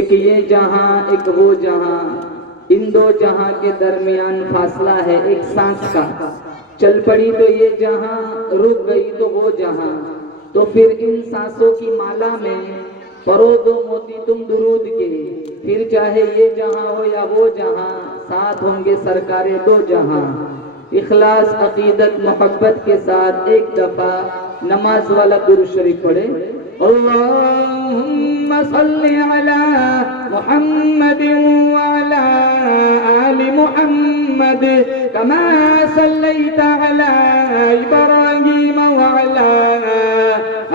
एक ये जहां एक वो जहां इन दो जहां के दरमियान फासला है एक सांस का चल पड़ी तो ये जहां रुक गई तो वो जहां तो फिर इन सांसों की माला में परो दो मोती तुम दुरूद के फिर चाहे ये जहां हो या वो जहां साथ होंगे सरकारे दो जहां इखलास अकीदत मोहब्बत के साथ एक दफा नमाज वाला दुरूद शरीफ पढ़े अल्लाहुम्मा सल्ली अला मुहम्मद व अला आलि मुहम्मद कमा सल्लैता अला इब्राहीम व अला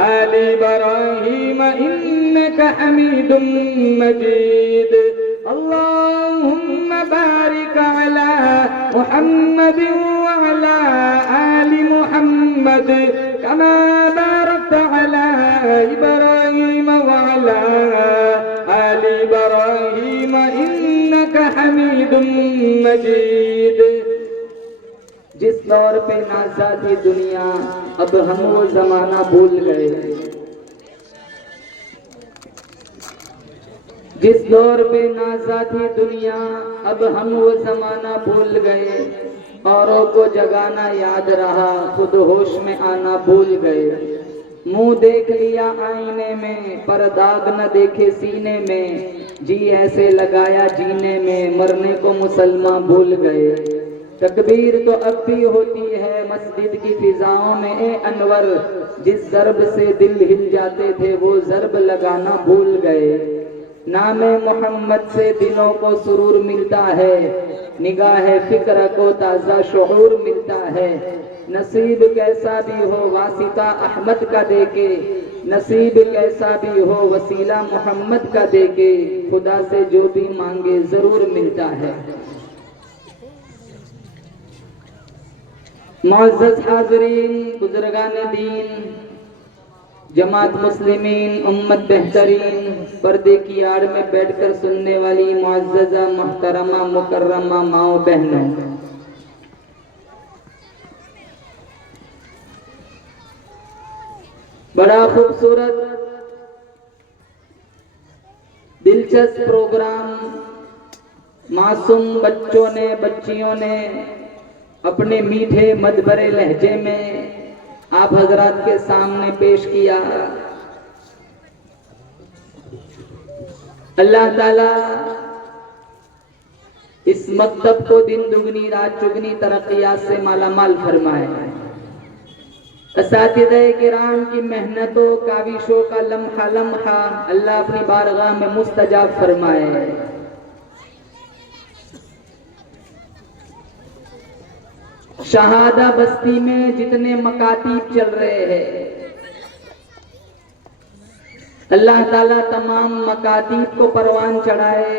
आलि इब्राहीम इन्नका हमीदुम मजीद अल्लाहुम्मा बारिक अला मुहम्मद व अला आलि मुहम्मद कमा बारकता अला इब्राहीम व अला आलि इब्राहीम इन्नका हमीदुम मजीद। जिस दौर पे नाज़ा थी दुनिया अब हम वो जमाना भूल गए जिस दौर पे नाज़ा थी दुनिया अब हम वो जमाना भूल गए औरों को जगाना याद रहा खुद होश में आना भूल गए मुंह देख लिया आईने में पर दाग न देखे सीने में जी ऐसे लगाया जीने में, मरने को मुसलमान भूल गए। तकबीर तो अब भी होती है मस्जिद की फिजाओं में ए अनवर, जिस ज़र्ब से दिल हिल जाते थे वो ज़र्ब लगाना भूल गए। नामे मोहम्मद से दिलों को सुरूर मिलता है, निगाह फिक्र को ताज़ा शऊर मिलता है। नसीब कैसा भी हो वासिता अहमद का देके, नसीब कैसा भी हो वसीला मोहम्मद का देके, खुदा से जो भी मांगे जरूर मिलता है। मुअज़्ज़ज़ हाज़रीन, बुज़ुर्गान दीन, जमात मुस्लिमीन, उम्मत बेहतरीन, पर्दे की आड़ में बैठकर सुनने वाली मुअज़्ज़ज़ा मुहतरमा मुकर्रमा माओ बहनों, बड़ा खूबसूरत दिलचस्प प्रोग्राम मासूम बच्चों ने, बच्चियों ने अपने मीठे मधुरे लहजे में आप हजरात के सामने पेश किया। अल्लाह ताला इस मकतब को दिन दुगनी रात चुगनी तरक्कियात से मालामाल फरमाए। असातिज़े किराम की मेहनतों काविशों का लम्हा लम्हा अल्लाह अपनी बारगाह में मुस्तजाब फरमाए। शहादा बस्ती में जितने मकातीब चल रहे हैं, अल्लाह ताला तमाम मकातीब को परवान चढ़ाए।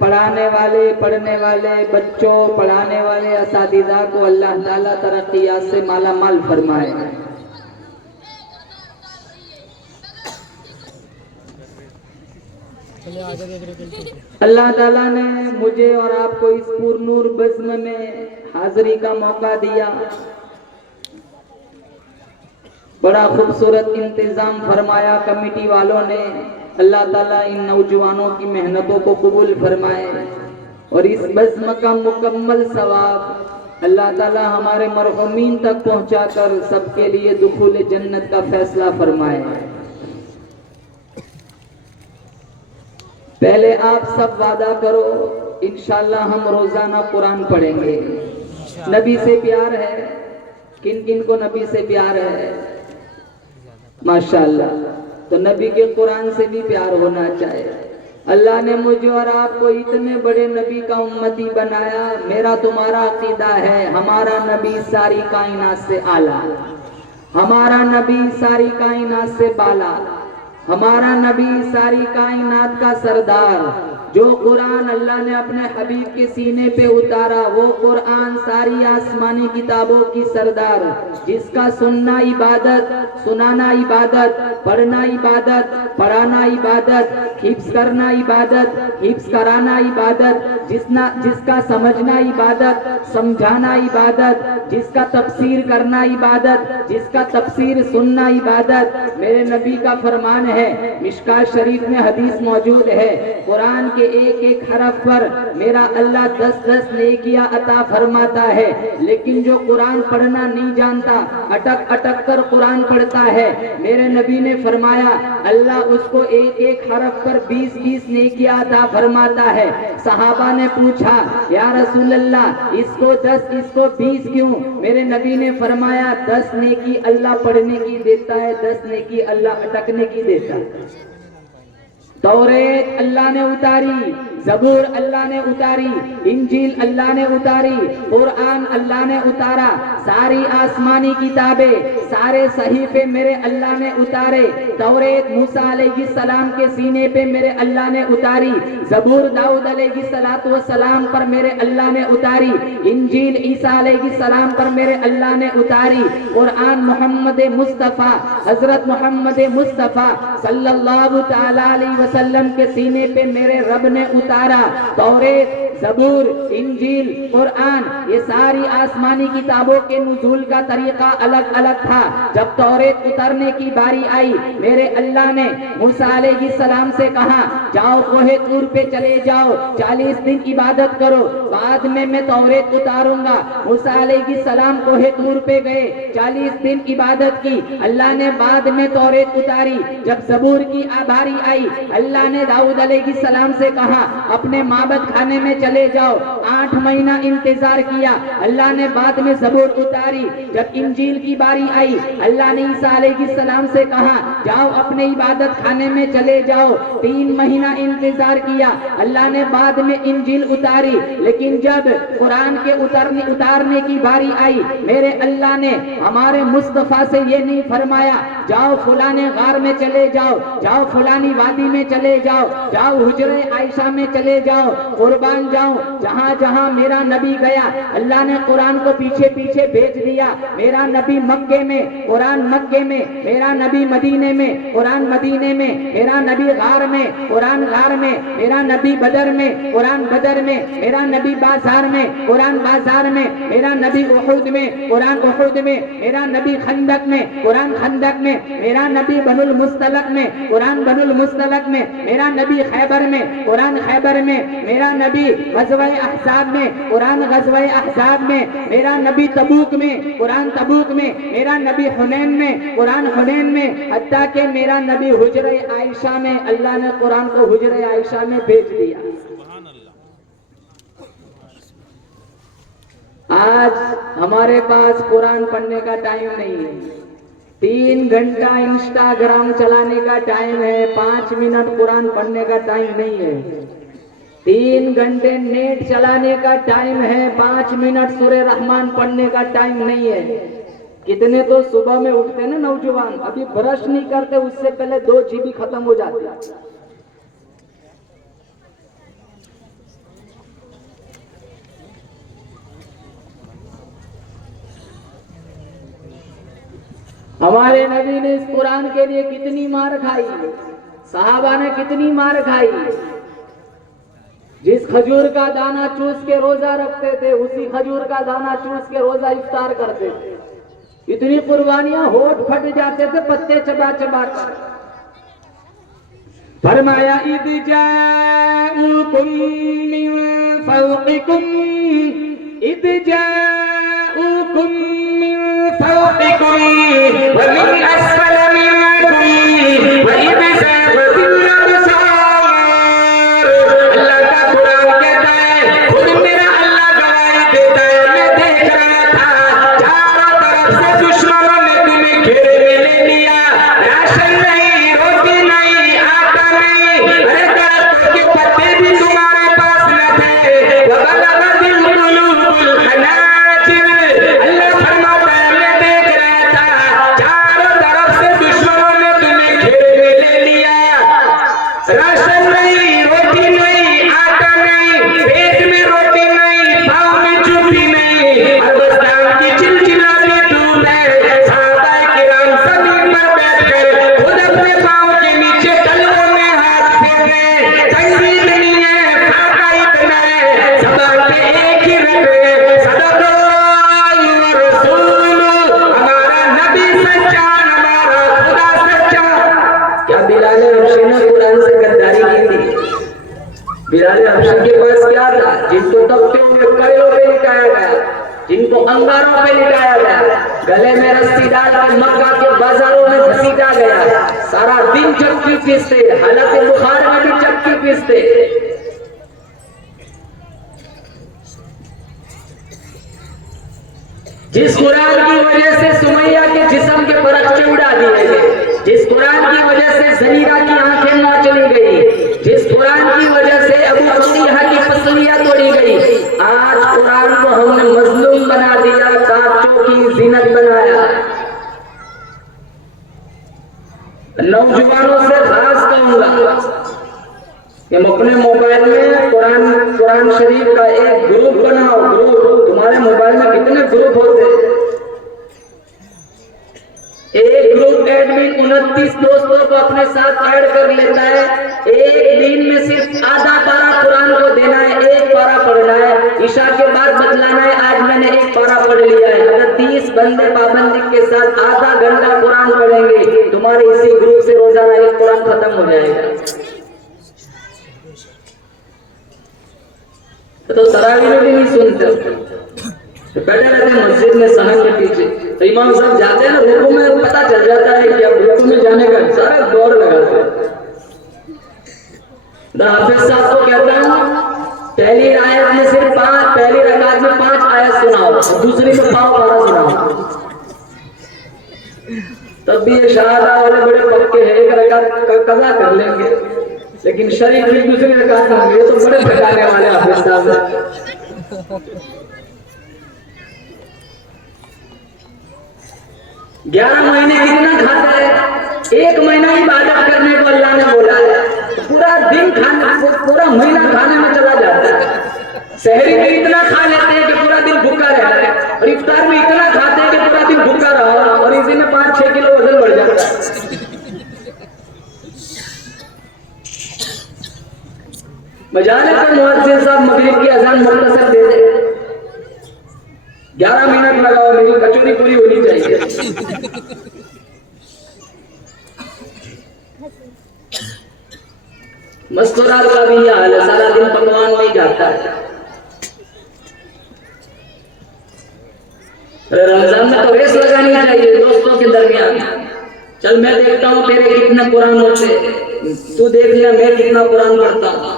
पढ़ाने वाले, पढ़ने वाले बच्चों, पढ़ाने वाले असातिज़ा को अल्लाह ताला तरक्कियात से मालामाल फरमाए। अल्लाह ताला ने मुझे और आपको इस पुरनूर बज़्म में हाज़िरी का मौका दिया। बड़ा खूबसूरत इंतज़ाम फरमाया कमेटी वालों ने। अल्लाह ताला इन नौजवानों की मेहनतों को कबूल फरमाए और इस बज़्म का मुकम्मल सवाब अल्लाह ताला हमारे मरहूमीन तक पहुंचाकर सबके लिए दुखूल जन्नत का फैसला फरमाए। पहले आप सब वादा करो, इंशाल्लाह हम रोजाना कुरान पढ़ेंगे। नबी से प्यार है, किन किन को नबी से प्यार है? माशाल्लाह, तो नबी के कुरान से भी प्यार होना चाहिए। अल्लाह ने मुझे और आपको इतने बड़े नबी का उम्मती बनाया। मेरा तुम्हारा अकीदा है, हमारा नबी सारी कायनात से आला, हमारा नबी सारी कायनात से बाला, हमारा नबी सारी कायनात का सरदार। जो कुरान अल्लाह ने अपने हबीब के सीने पे उतारा, वो कुरान सारी आसमानी किताबों की सरदार, जिसका सुनना इबादत, सुनाना इबादत, पढ़ना इबादत, पढ़ाना इबादत, हिफ्स करना इबादत, हिफ्स कराना इबादत, जिसका समझना इबादत, समझाना इबादत, जिसका तफसीर करना इबादत, जिसका तफसीर सुनना इबादत। मेरे नबी का फरमान है, मिशकात शरीफ में हदीस मौजूद है, कुरान के एक एक हरफ पर मेरा अल्लाह 10-10 नेकियां अता फरमाता है। लेकिन जो कुरान पढ़ना नहीं जानता, अटक अटक कर कुरान पढ़ता है, मेरे नबी ने फरमाया अल्लाह उसको एक एक हरफ पर 20-20 नेकियां अता फरमाता है। सहाबा ने पूछा, या रसूल अल्लाह, इसको 10 इसको 20 क्यों? मेरे नबी ने फरमाया 10 नेकी अल्लाह पढ़ने की देता है, 10 नेकी अल्लाह अटकने की देता है। तौरेत अल्लाह ने उतारी, ज़बूर अल्लाह ने उतारी, इंजील अल्लाह ने उतारी, कुरान अल्लाह ने उतारा, सारी आसमानी किताबें, सारे सहीफे मेरे अल्लाह ने उतारे। तौरेत मूसा अलैहिस्सलाम के सीने पे मेरे अल्लाह ने उतारी, ज़बूर दाऊद अलैहिस्सलातु वस्सलाम पर मेरे अल्लाह ने उतारी, इंजील ईसा अलैहिस्सलाम पर मेरे अल्लाह ने उतारी, कुरान मोहम्मद मुस्तफ़ा हजरत मोहम्मद मुस्तफ़ा सल्लल्लाहु तआला अलैहि वसल्लम के सीने पे मेरे रब ने उतारा। तौरेत ज़बूर, इंजील, कुरान, ये सारी आसमानी किताबों के नुज़ूल का तरीका अलग अलग था। जब तौरेत उतरने की बारी आई, मेरे अल्लाह ने मूसा अलैहिस्सलाम से कहा, जाओ कोहे तूर पे चले जाओ, 40 दिन इबादत करो, बाद में मैं तौरेत उतारूंगा। मूसा अलैहिस्सलाम कोहे तूर पे गए, 40 दिन इबादत की, अल्लाह ने बाद में तौरेत उतारी। जब ज़बूर की बारी आई, अल्लाह ने दाऊद अलैहिस्सलाम से कहा, अपने माबद खाने में चले जाओ। 8 महीना इंतजार किया, अल्लाह ने बाद में ज़बूर उतारी। जब इंजील की बारी आई, अल्लाह ने ईसा अलैहिस्सलाम से कहा, जाओ अपने इबादत खाने में चले जाओ। 3 महीना इंतजार किया, अल्लाह ने बाद में इंजील उतारी। लेकिन जब कुरान के उतारने की बारी आई, मेरे अल्लाह ने हमारे मुस्तफा से ये नहीं फरमाया, जाओ फलाने गार में चले जाओ, जाओ फलानी वादी में चले जाओ, जाओ हुजरे आयशा में चले जाओ, कुर्बान जाओ। जहां जहां मेरा नबी गया, अल्लाह ने कुरान को पीछे पीछे भेज दिया। मेरा नबी मक्के में, कुरान मक्के में, मेरा नबी मदीने में, कुरान मदीने में, मेरा नबी गार में, कुरान गार में, मेरा नबी बदर में, कुरान बदर में, मेरा नबी बाजार में, कुरान बाजार में, मेरा नबी उहुद में, कुरान उहुद में, मेरा नबी खंदक में, कुरान खंदक में, मेरा नबी बनुल मुस्तलक में, कुरान बनुल मुस्तलक में, मेरा नबी खैबर में, कुरान खैबर में, मेरा नबी गज़वाए अहज़ाब में, कुरान गज़वाए अहज़ाब में, मेरा नबी तबूक में, कुरान तबूक में, मेरा नबी हुनैन में, कुरान हुनैन में, हत्ता के मेरा नबी हुजरे आयशा में, अल्लाह ने कुरान को हुजरे आयशा में भेज दिया। आज हमारे पास कुरान पढ़ने का टाइम नहीं है, 3 घंटा इंस्टाग्राम चलाने का टाइम है, 5 मिनट कुरान पढ़ने का टाइम नहीं है। 3 घंटे नेट चलाने का टाइम है, 5 मिनट सूरे रहमान पढ़ने का टाइम नहीं है। कितने तो सुबह में उठते हैं ना नौजवान, अभी ब्रश नहीं करते, उससे पहले 2 GB खत्म हो जाते हैं। हमारे नबी ने इस कुरान के लिए कितनी मार खाई, सहाबा ने कितनी मार खाई। जिस खजूर का दाना चूस के रोजा रखते थे, उसी खजूर का दाना चूस के रोजा इफ्तार करते थे। इतनी कुर्बानियां, होठ फट जाते थे पत्ते चबा चबा कर। फरमाया, इद जाऊकुम मिन फौकिकुम, इद जाऊकुम मिन फौकिकुम व मिन अस्फल मिनकुम व इद ज़ागतिल अबसार। अल्लाह का कुरान कहता है, खुद मेरा अल्लाह गवाही देता है, मैं देख रहा था चारों तरफ से दुश्मनों ने तुम्हें घेरे में ले लिया। राशन नहीं, रोटी नहीं, आटा नहीं, अरे दरख्त के पत्ते भी तुम्हारे पास न थे। वबलगतिल कुलूबुल हनाजिर। अल्लाह फरमाता है, मैं देख रहा था चारों तरफ से दुश्मनों ने तुम्हें घेरे में ले लिया। राशन नहीं, रोटी नहीं, आटा नहीं, पेट में रोटी नहीं, पाँव में जूती नहीं, अरबस्तान की चिलचिलाती धूप है। सहाबाए किराम जमीन पर बैठकर खुद अपने पाँव के नीचे तलवों में हाथ फेर रहे। तंगी इतनी है, फाका इतना है, ज़बान पे एक ही रट है, सदक़ल्लाहु व रसूलुहु। हमारा नबी सच्चा, हमारा खुदा सच्चा। क्या बिलाल हबशी ने कुरान से गद्दारी की थी? बिलाल हबशी के पास क्या था? जिनको तख्ते में कईयों पे लिटाया गया, जिनको अंगारों पे लिटाया गया, गले में रस्सी डालकर मक्का के बाजारों में घसीटा गया, सारा दिन चक्की पीसते, हालत बुखार में भी चक्की पीसते। जिस कुरान की वजह से सुमैया के जिस्म के परख्चे उड़ा दिए गए, जिस कुरान की वजह से ज़मीरा की आंखें ना चली गई, जिस कुरान की वजह से अबू अबीहा की पसलियां तोड़ी गई, आज कुरान को हमने मजलूम बना दिया, कांचों की जीनत बनाया। नौजवानों से खास कहूंगा कि अपने मोबाइल में कुरान शरीफ का एक ग्रुप बनाओ। ग्रुप, तुम्हारे मोबाइल में कितने ग्रुप होते हैं? एक ग्रुप एडमिन 29 दोस्तों को अपने साथ ऐड कर लेता है। एक दिन में सिर्फ आधा पारा कुरान को देना है, 1 पारा इशा के बाद बतलाना है। आज मैंने एक पारा पढ़ लिया है, अगर 30 बंदे पाबंदी के साथ आधा घंटा कुरान पढ़ेंगे, तुम्हारे इसी ग्रुप से रोजाना एक कुरान खत्म हो जाएगा। तो तरावी में भी नहीं सुनते, तो बैठे रहते हैं मस्जिद में सहन के पीछे। तो इमाम साहब जाते हैं ना रुकू में, पता चल जाता है कि अब रुकू में जाने का सारा दौड़ लगाते हैं। हाफिज साहब को कहता हूँ पहली आयत में सिर्फ पहली रकात में 5 आयत सुनाओ, दूसरी में पाँव पारा सुनाओ। तब भी ये शहादा वाले बड़े पक्के हैं, एक रकात कज़ा कर लेंगे, लेकिन शरीफ की दूसरी रकात में होंगे, तो बड़े भटकाने वाले हाफिज साहब। 11 महीने कितना खाता है? 1 महीना इबादत करने को अल्लाह ने बोला है, पूरा दिन खाना, पूरा महीना खाने में चला जाता है। सहरी में इतना खा लेते हैं कि पूरा दिन भूखा रहता है, और इफ्तार में इतना खाते हैं कि पूरा दिन भूखा रहा, और इसी में 5-6 किलो वजन बढ़ जाता है। बजाने पर मुअज्जिन साहब मगरिब की अजान मुख्तसर दे दे, 11 मिनट लगाओ, मेरी कचौरी पूरी होनी चाहिए। मस्तूरात का भी हाल है, सारा दिन पकवान में जाता है। रमजान में तो रेस लगानी चाहिए दोस्तों के दरमियान। चल मैं देखता हूँ तेरे कितना कुरान होते, तू देख लिया मैं कितना कुरान पढ़ता हूँ।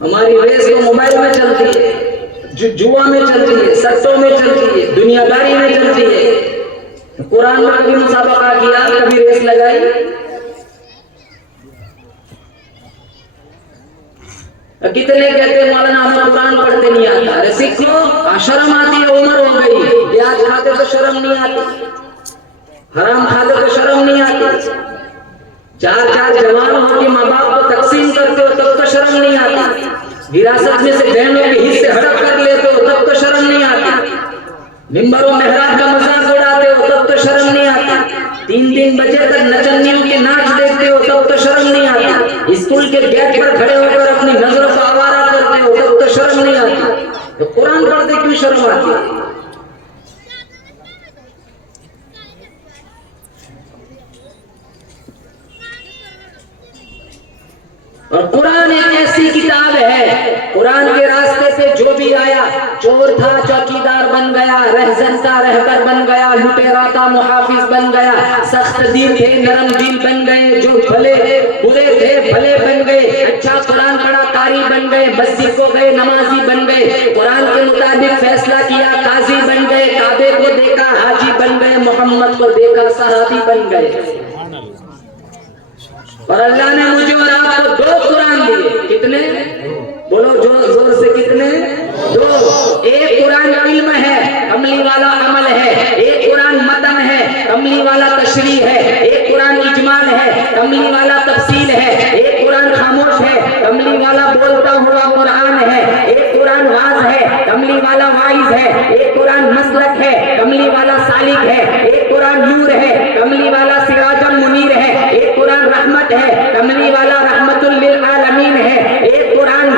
हमारी रेस तो मोबाइल में चलती है, जुआ में चलती है, सट्टों में चलती है, दुनियादारी में चलती है। कुरान में कभी मुसाबका किया, कभी रेस लगाई? कितने कहते मौलाना हमें कुरान पढ़ते नहीं आता। अरे सीखो, शर्म आती है, उम्र हो गई, प्याज खाते तो शर्म नहीं आती, हराम खाते तो शर्म नहीं आती, 4-4 जवान हो के माँ बाप को तकसीम करते हो तब तो शर्म नहीं आती, विरासत में से बहनों के हिस्से हड़प कर लेते हो तब तो शर्म नहीं आती, मिंबरों मेहराब का मजाक उड़ाते हो तब तो शर्म नहीं आती, 3-3 बजे तक नचनियों के नाच देखते हो तब तो शर्म नहीं आती, स्कूल के गेट पर खड़े होकर अपनी नजरों को आवारा करते हो तब तो शर्म नहीं आती। तो कुरान पढ़ते क्यों शर्म आती है? और कुरान एक ऐसी किताब है, कुरान के रास्ते से जो भी आया, चोर था चौकीदार बन गया, रहजन था रहबर बन गया, लुटेरा था मुहाफिज बन गया, सख्त दिल थे नरम दिल बन गए, जो भले बुरे थे भले बन गए, अच्छा कुरान पढ़ा कारी बन गए, मस्जिद को गए नमाजी बन गए, कुरान के मुताबिक फैसला किया काजी बन गए, काबे को देखा हाजी बन गए, मोहम्मद को देखा सहाबी बन गए। और अल्लाह ने मुझे और आपको 2 कुरान दिए। कितने? बोलो जोर से, कितने? 2। एक कुरान इल्म है, अमली वाला अमल है, एक कुरान मतन है, अमली वाला तशरीह है, एक कुरान इजमाल है, अमली वाला तफसील है, एक कुरान खामोश है, अमली वाला बोलता हुआ कुरान है, एक कुरान वाज है, अमली वाला वाइज है, एक कुरान मसलक है, अमली वाला सालिक है, एक कुरान नूर है, अमली वाला सिराजम मुनीर है, एक कुरान रहमत है, कमली वाला रहमतुल लिल आलमीन है, एक कुरान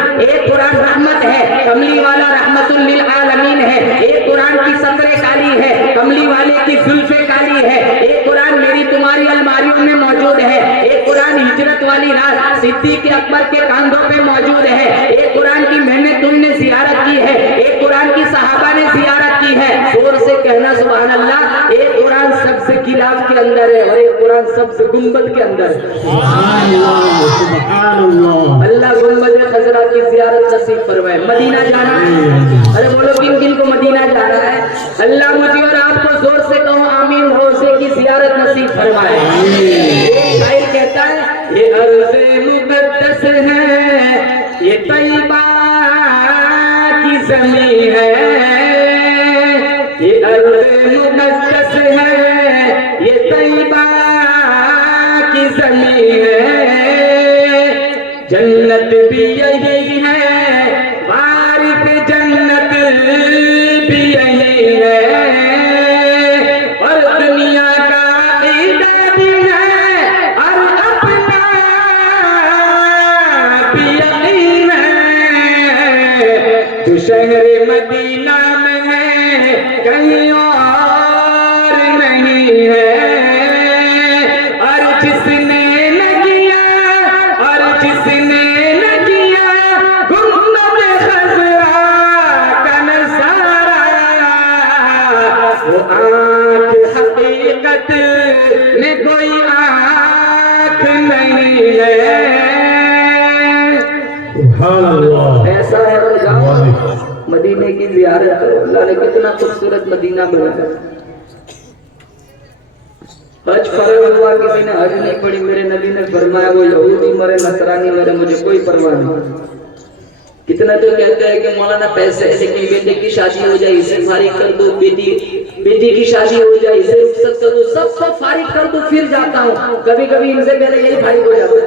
रहमत है, कमली वाला रहमतुल लिल आलमीन है, एक कुरान की सतरे काली है, कमली वाले की जुल्फे काली है, एक कुरान मेरी तुम्हारी अलमारियों में मौजूद है, एक कुरान हिजरत वाली रात सिद्दीक अकबर के कांधों पे मौजूद है, एक कुरान की मैंने तुमने जियारत की है, एक कुरान की सहाबा ने जियारत की है। जोर से कहना सुभान अल्लाह। एक कुरान सबसे गिलाफ के अंदर है और एक कुरान सबसे गुंबद के अंदर है। अल्लाह गुंबद खजरा की जियारत नसीब फरमाए। मदीना जाना है, अरे बोलो किन किन को मदीना जाना है? अल्लाह मुझे और आपको जोर से कहो आमीन, रोज़े की जियारत नसीब फरमाए। शायर कहता है ये अर्ज़े मुक़द्दस है, ये तैयबा की ज़मीं है, ये अर्ज़े मुक़द्दस है, ये तैयबा की ज़मीं है, जन्नत भी यही है, वारिस जन्नत भी यही है, और दुनिया का ईदा भी है, और अपना भी यकीन है, जो शहर मदीना में है कहीं और नहीं है। और जिसने न किया गुंबद खज़रा का नज़ारा, वो आँख हकीकत में कोई आँख नहीं है। ऐसा है तो जाओ मदीने की ज़ियारत करो। अल्लाह ने कितना खूबसूरत मदीना बनाया। हज फर्ज हुआ, किसी ने हज नहीं पढ़ी, मेरे नबी ने फरमाया वो यहूदी मरे नसरानी मरे मुझे कोई परवाह नहीं। कितना तो कहते हैं कि मौलाना पैसे, लेकिन बेटे की शादी हो जाए इसे फारिग कर दो, बेटी की शादी हो जाए इसे रुखसत कर दो, सबको फारिग कर दो फिर जाता हूँ। कभी कभी इनसे पहले यही फारिग हो जाता है।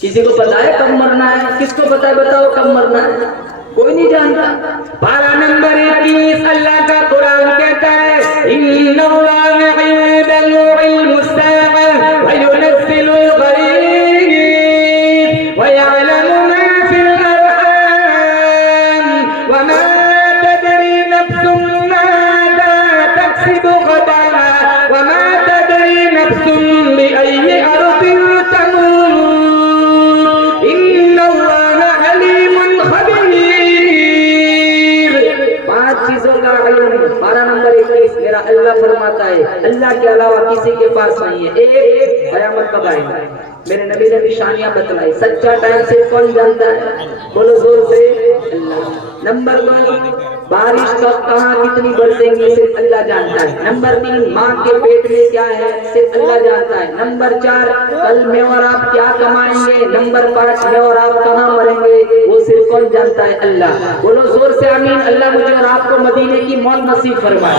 किसी को पता है कब मरना है? किसको पता है बताओ कब मरना है? कोई नहीं जानता। पारा नंबर 21 अल्लाह का कुरान कहता है इन्नल्लाह इंदहु इल्मुस साअ व युनज़्ज़िलुल गरीब व यअलमु मा फिल अरहाम व मा तदरी नफ्सुन माज़ा तक्सिबु गदन व मा तदरी नफ्सुन बिअय्यि अर्दिन तमूत। इन्नल्लाह अलीमुन खबीर। 5 चीजों का इल्म। पारा नंबर 21 मेरा अल्लाह फरमाता है अल्लाह के अलावा किसी के पास नहीं है। एक कयामत कब आएगा? मेरे नबी ने निशानियां बतलाई। सच्चा टाइम से कौन जानता है? बोलो जोर से अल्लाह। नंबर 2 बारिश कब कहाँ कितनी बरसेंगी सिर्फ अल्लाह जानता है। नंबर 3 माँ के पेट में क्या है सिर्फ अल्लाह जानता है। नंबर 4 कल मैं और आप क्या कमाएंगे। नंबर 5 मैं और आप कहाँ मरेंगे वो सिर्फ कौन जानता है? अल्लाह। बोलो जोर से आमीन। अल्लाह मुझे और आपको मदीने की मौत नसीब फरमाए।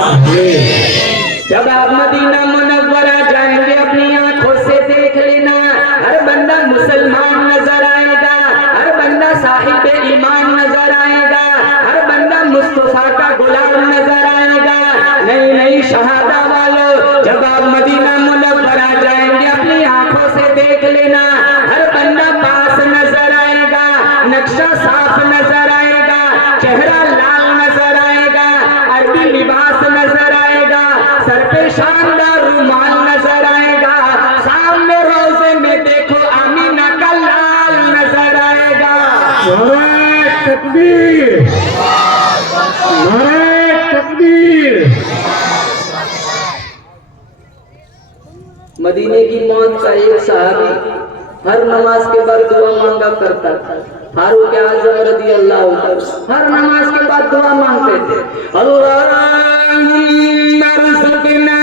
जब आप मदीना मुनव्वरा जाएंगे अपनी आंखों से देख लेना, हर बंदा मुसलमान नजर आएगा, हर बंदा साहिब ईमान नजर आएगा, हर बंदा मुस्तफा का गुलाम नजर आएगा। नहीं शहादा वालों, जब आप मदीना मुनव्वरा जाएंगे अपनी आंखों से देख लेना, हर बंदा पास नजर आएगा, नक्शा साफ नजर आएगा, चेहरा लाल नजर आएगा, अरबी लिबास नजर आएगा, सर पे शानदार रुमाल नजर आएगा, सामने रोजे में देखो आमीना का लाल नजर आएगा। तकबीर, तकबीर। मदीने की मौत का एक सहाबी हर नमाज के बाद दुआ मांगा करता था। फारूक आज़म रज़ी अल्लाह अन्हु हर नमाज के बाद दुआ मांगते थे, अल्लाहुम्मा रज़ुक़ना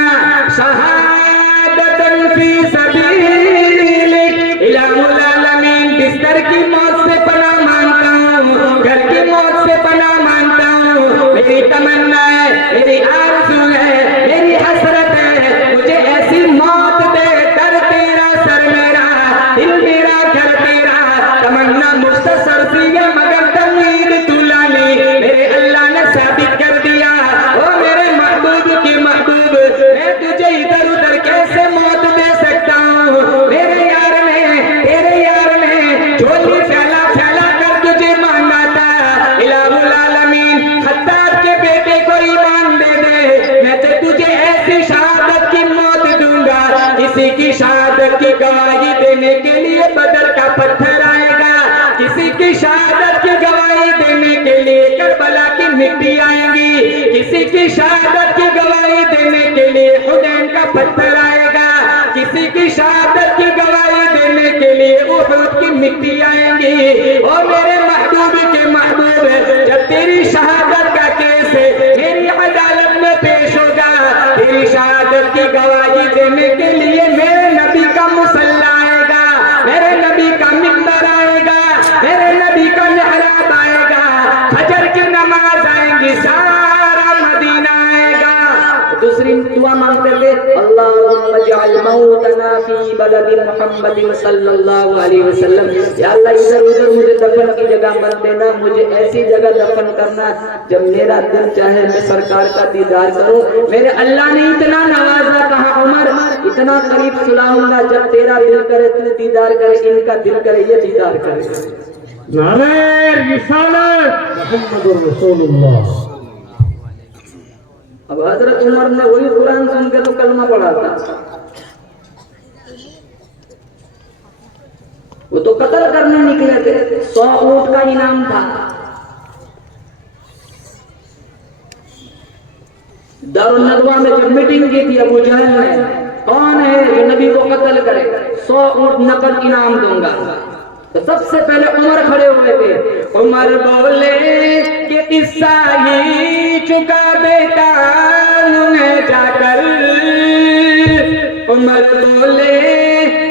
शहादतन फी सबीलिक। इलाहुल आलमीन बिस्तर की मौत से पनाह मांगता हूँ, घर की मौत से पनाह मांगता हूँ। मेरी तमन्ना है, मेरी आरज़ू है, मेरी हसरत है, मुझे ऐसी मौत दे कर तेरा सर मेरा, दिल मेरा, घर तेरा, तमन्ना मुख्तसर सी है मगर तमीर तुलानी। मेरे अल्लाह ने साबित कर दिया, ओ मेरे महबूब के महबूब, मैं तुझे इधर उधर कैसे मौत दे सकता हूँ। मेरे यार ने, तेरे यार ने झोली फैला फैला कर तुझे मांगा था। इलाहुल आलमीन खत्ताब के बेटे को ईमान दे दे, मैं तो तुझे ऐसी शहादत की मौत दूंगा, किसी की शहादत की गवाही देने के लिए बदर का पत्थर आएगा, किसी की शहादत की गवाही देने के लिए करबला की मिट्टी आएगी, किसी की शहादत की गवाही देने के लिए हुनैन का पत्थर आएगा, किसी की शहादत की गवाही देने के लिए उहद की मिट्टी आएंगी। और मेरे महबूब के महबूब, जब तेरी शहादत का केस मेरी अदालत में पेश होगा, तेरी शहादत की गवाही देने के लिए मेरे नबी का मुसल्ला आएगा, मेरे नबी का मिंबर आएगा, मेरे नबी का मेहराब आएगा, फजर की नमाज आएंगी, सारा मदीना आएगा। दूसरी दुआ मांगते थे, अल्लाहुम्मा जअल मौतना फी बलदिन मुहम्मदिन सल्लल्लाहु अलैहि वसल्लम। या अल्लाह इधर उधर मुझे दफन की जगह मत देना, मुझे ऐसी जगह दफन करना जब मेरा दिल चाहे मैं सरकार का दीदार करूं। मेरे अल्लाह ने इतना नवाजा, कहा उमर इतना करीब सुलाऊंगा जब तेरा दिल करे तू दीदार करे, इनका दिल करे ये दीदार करे। नारे रिसालत मुहम्मदुर रसूलुल्लाह। अब हजरत उमर ने वही कुरान सुन के तो कलमा पढ़ा था, वो तो कत्ल करने निकले थे, 100 ऊंट का इनाम था। दारुल नदवा में जब मीटिंग की थी अबू जहल ने, कौन है जो नबी को कत्ल करे, 100 ऊंट नकद इनाम दूंगा। तो सबसे पहले उमर खड़े हुए थे। उमर बोले कि किस्सा ही चुका बेटा मैं जाकर, उमर बोले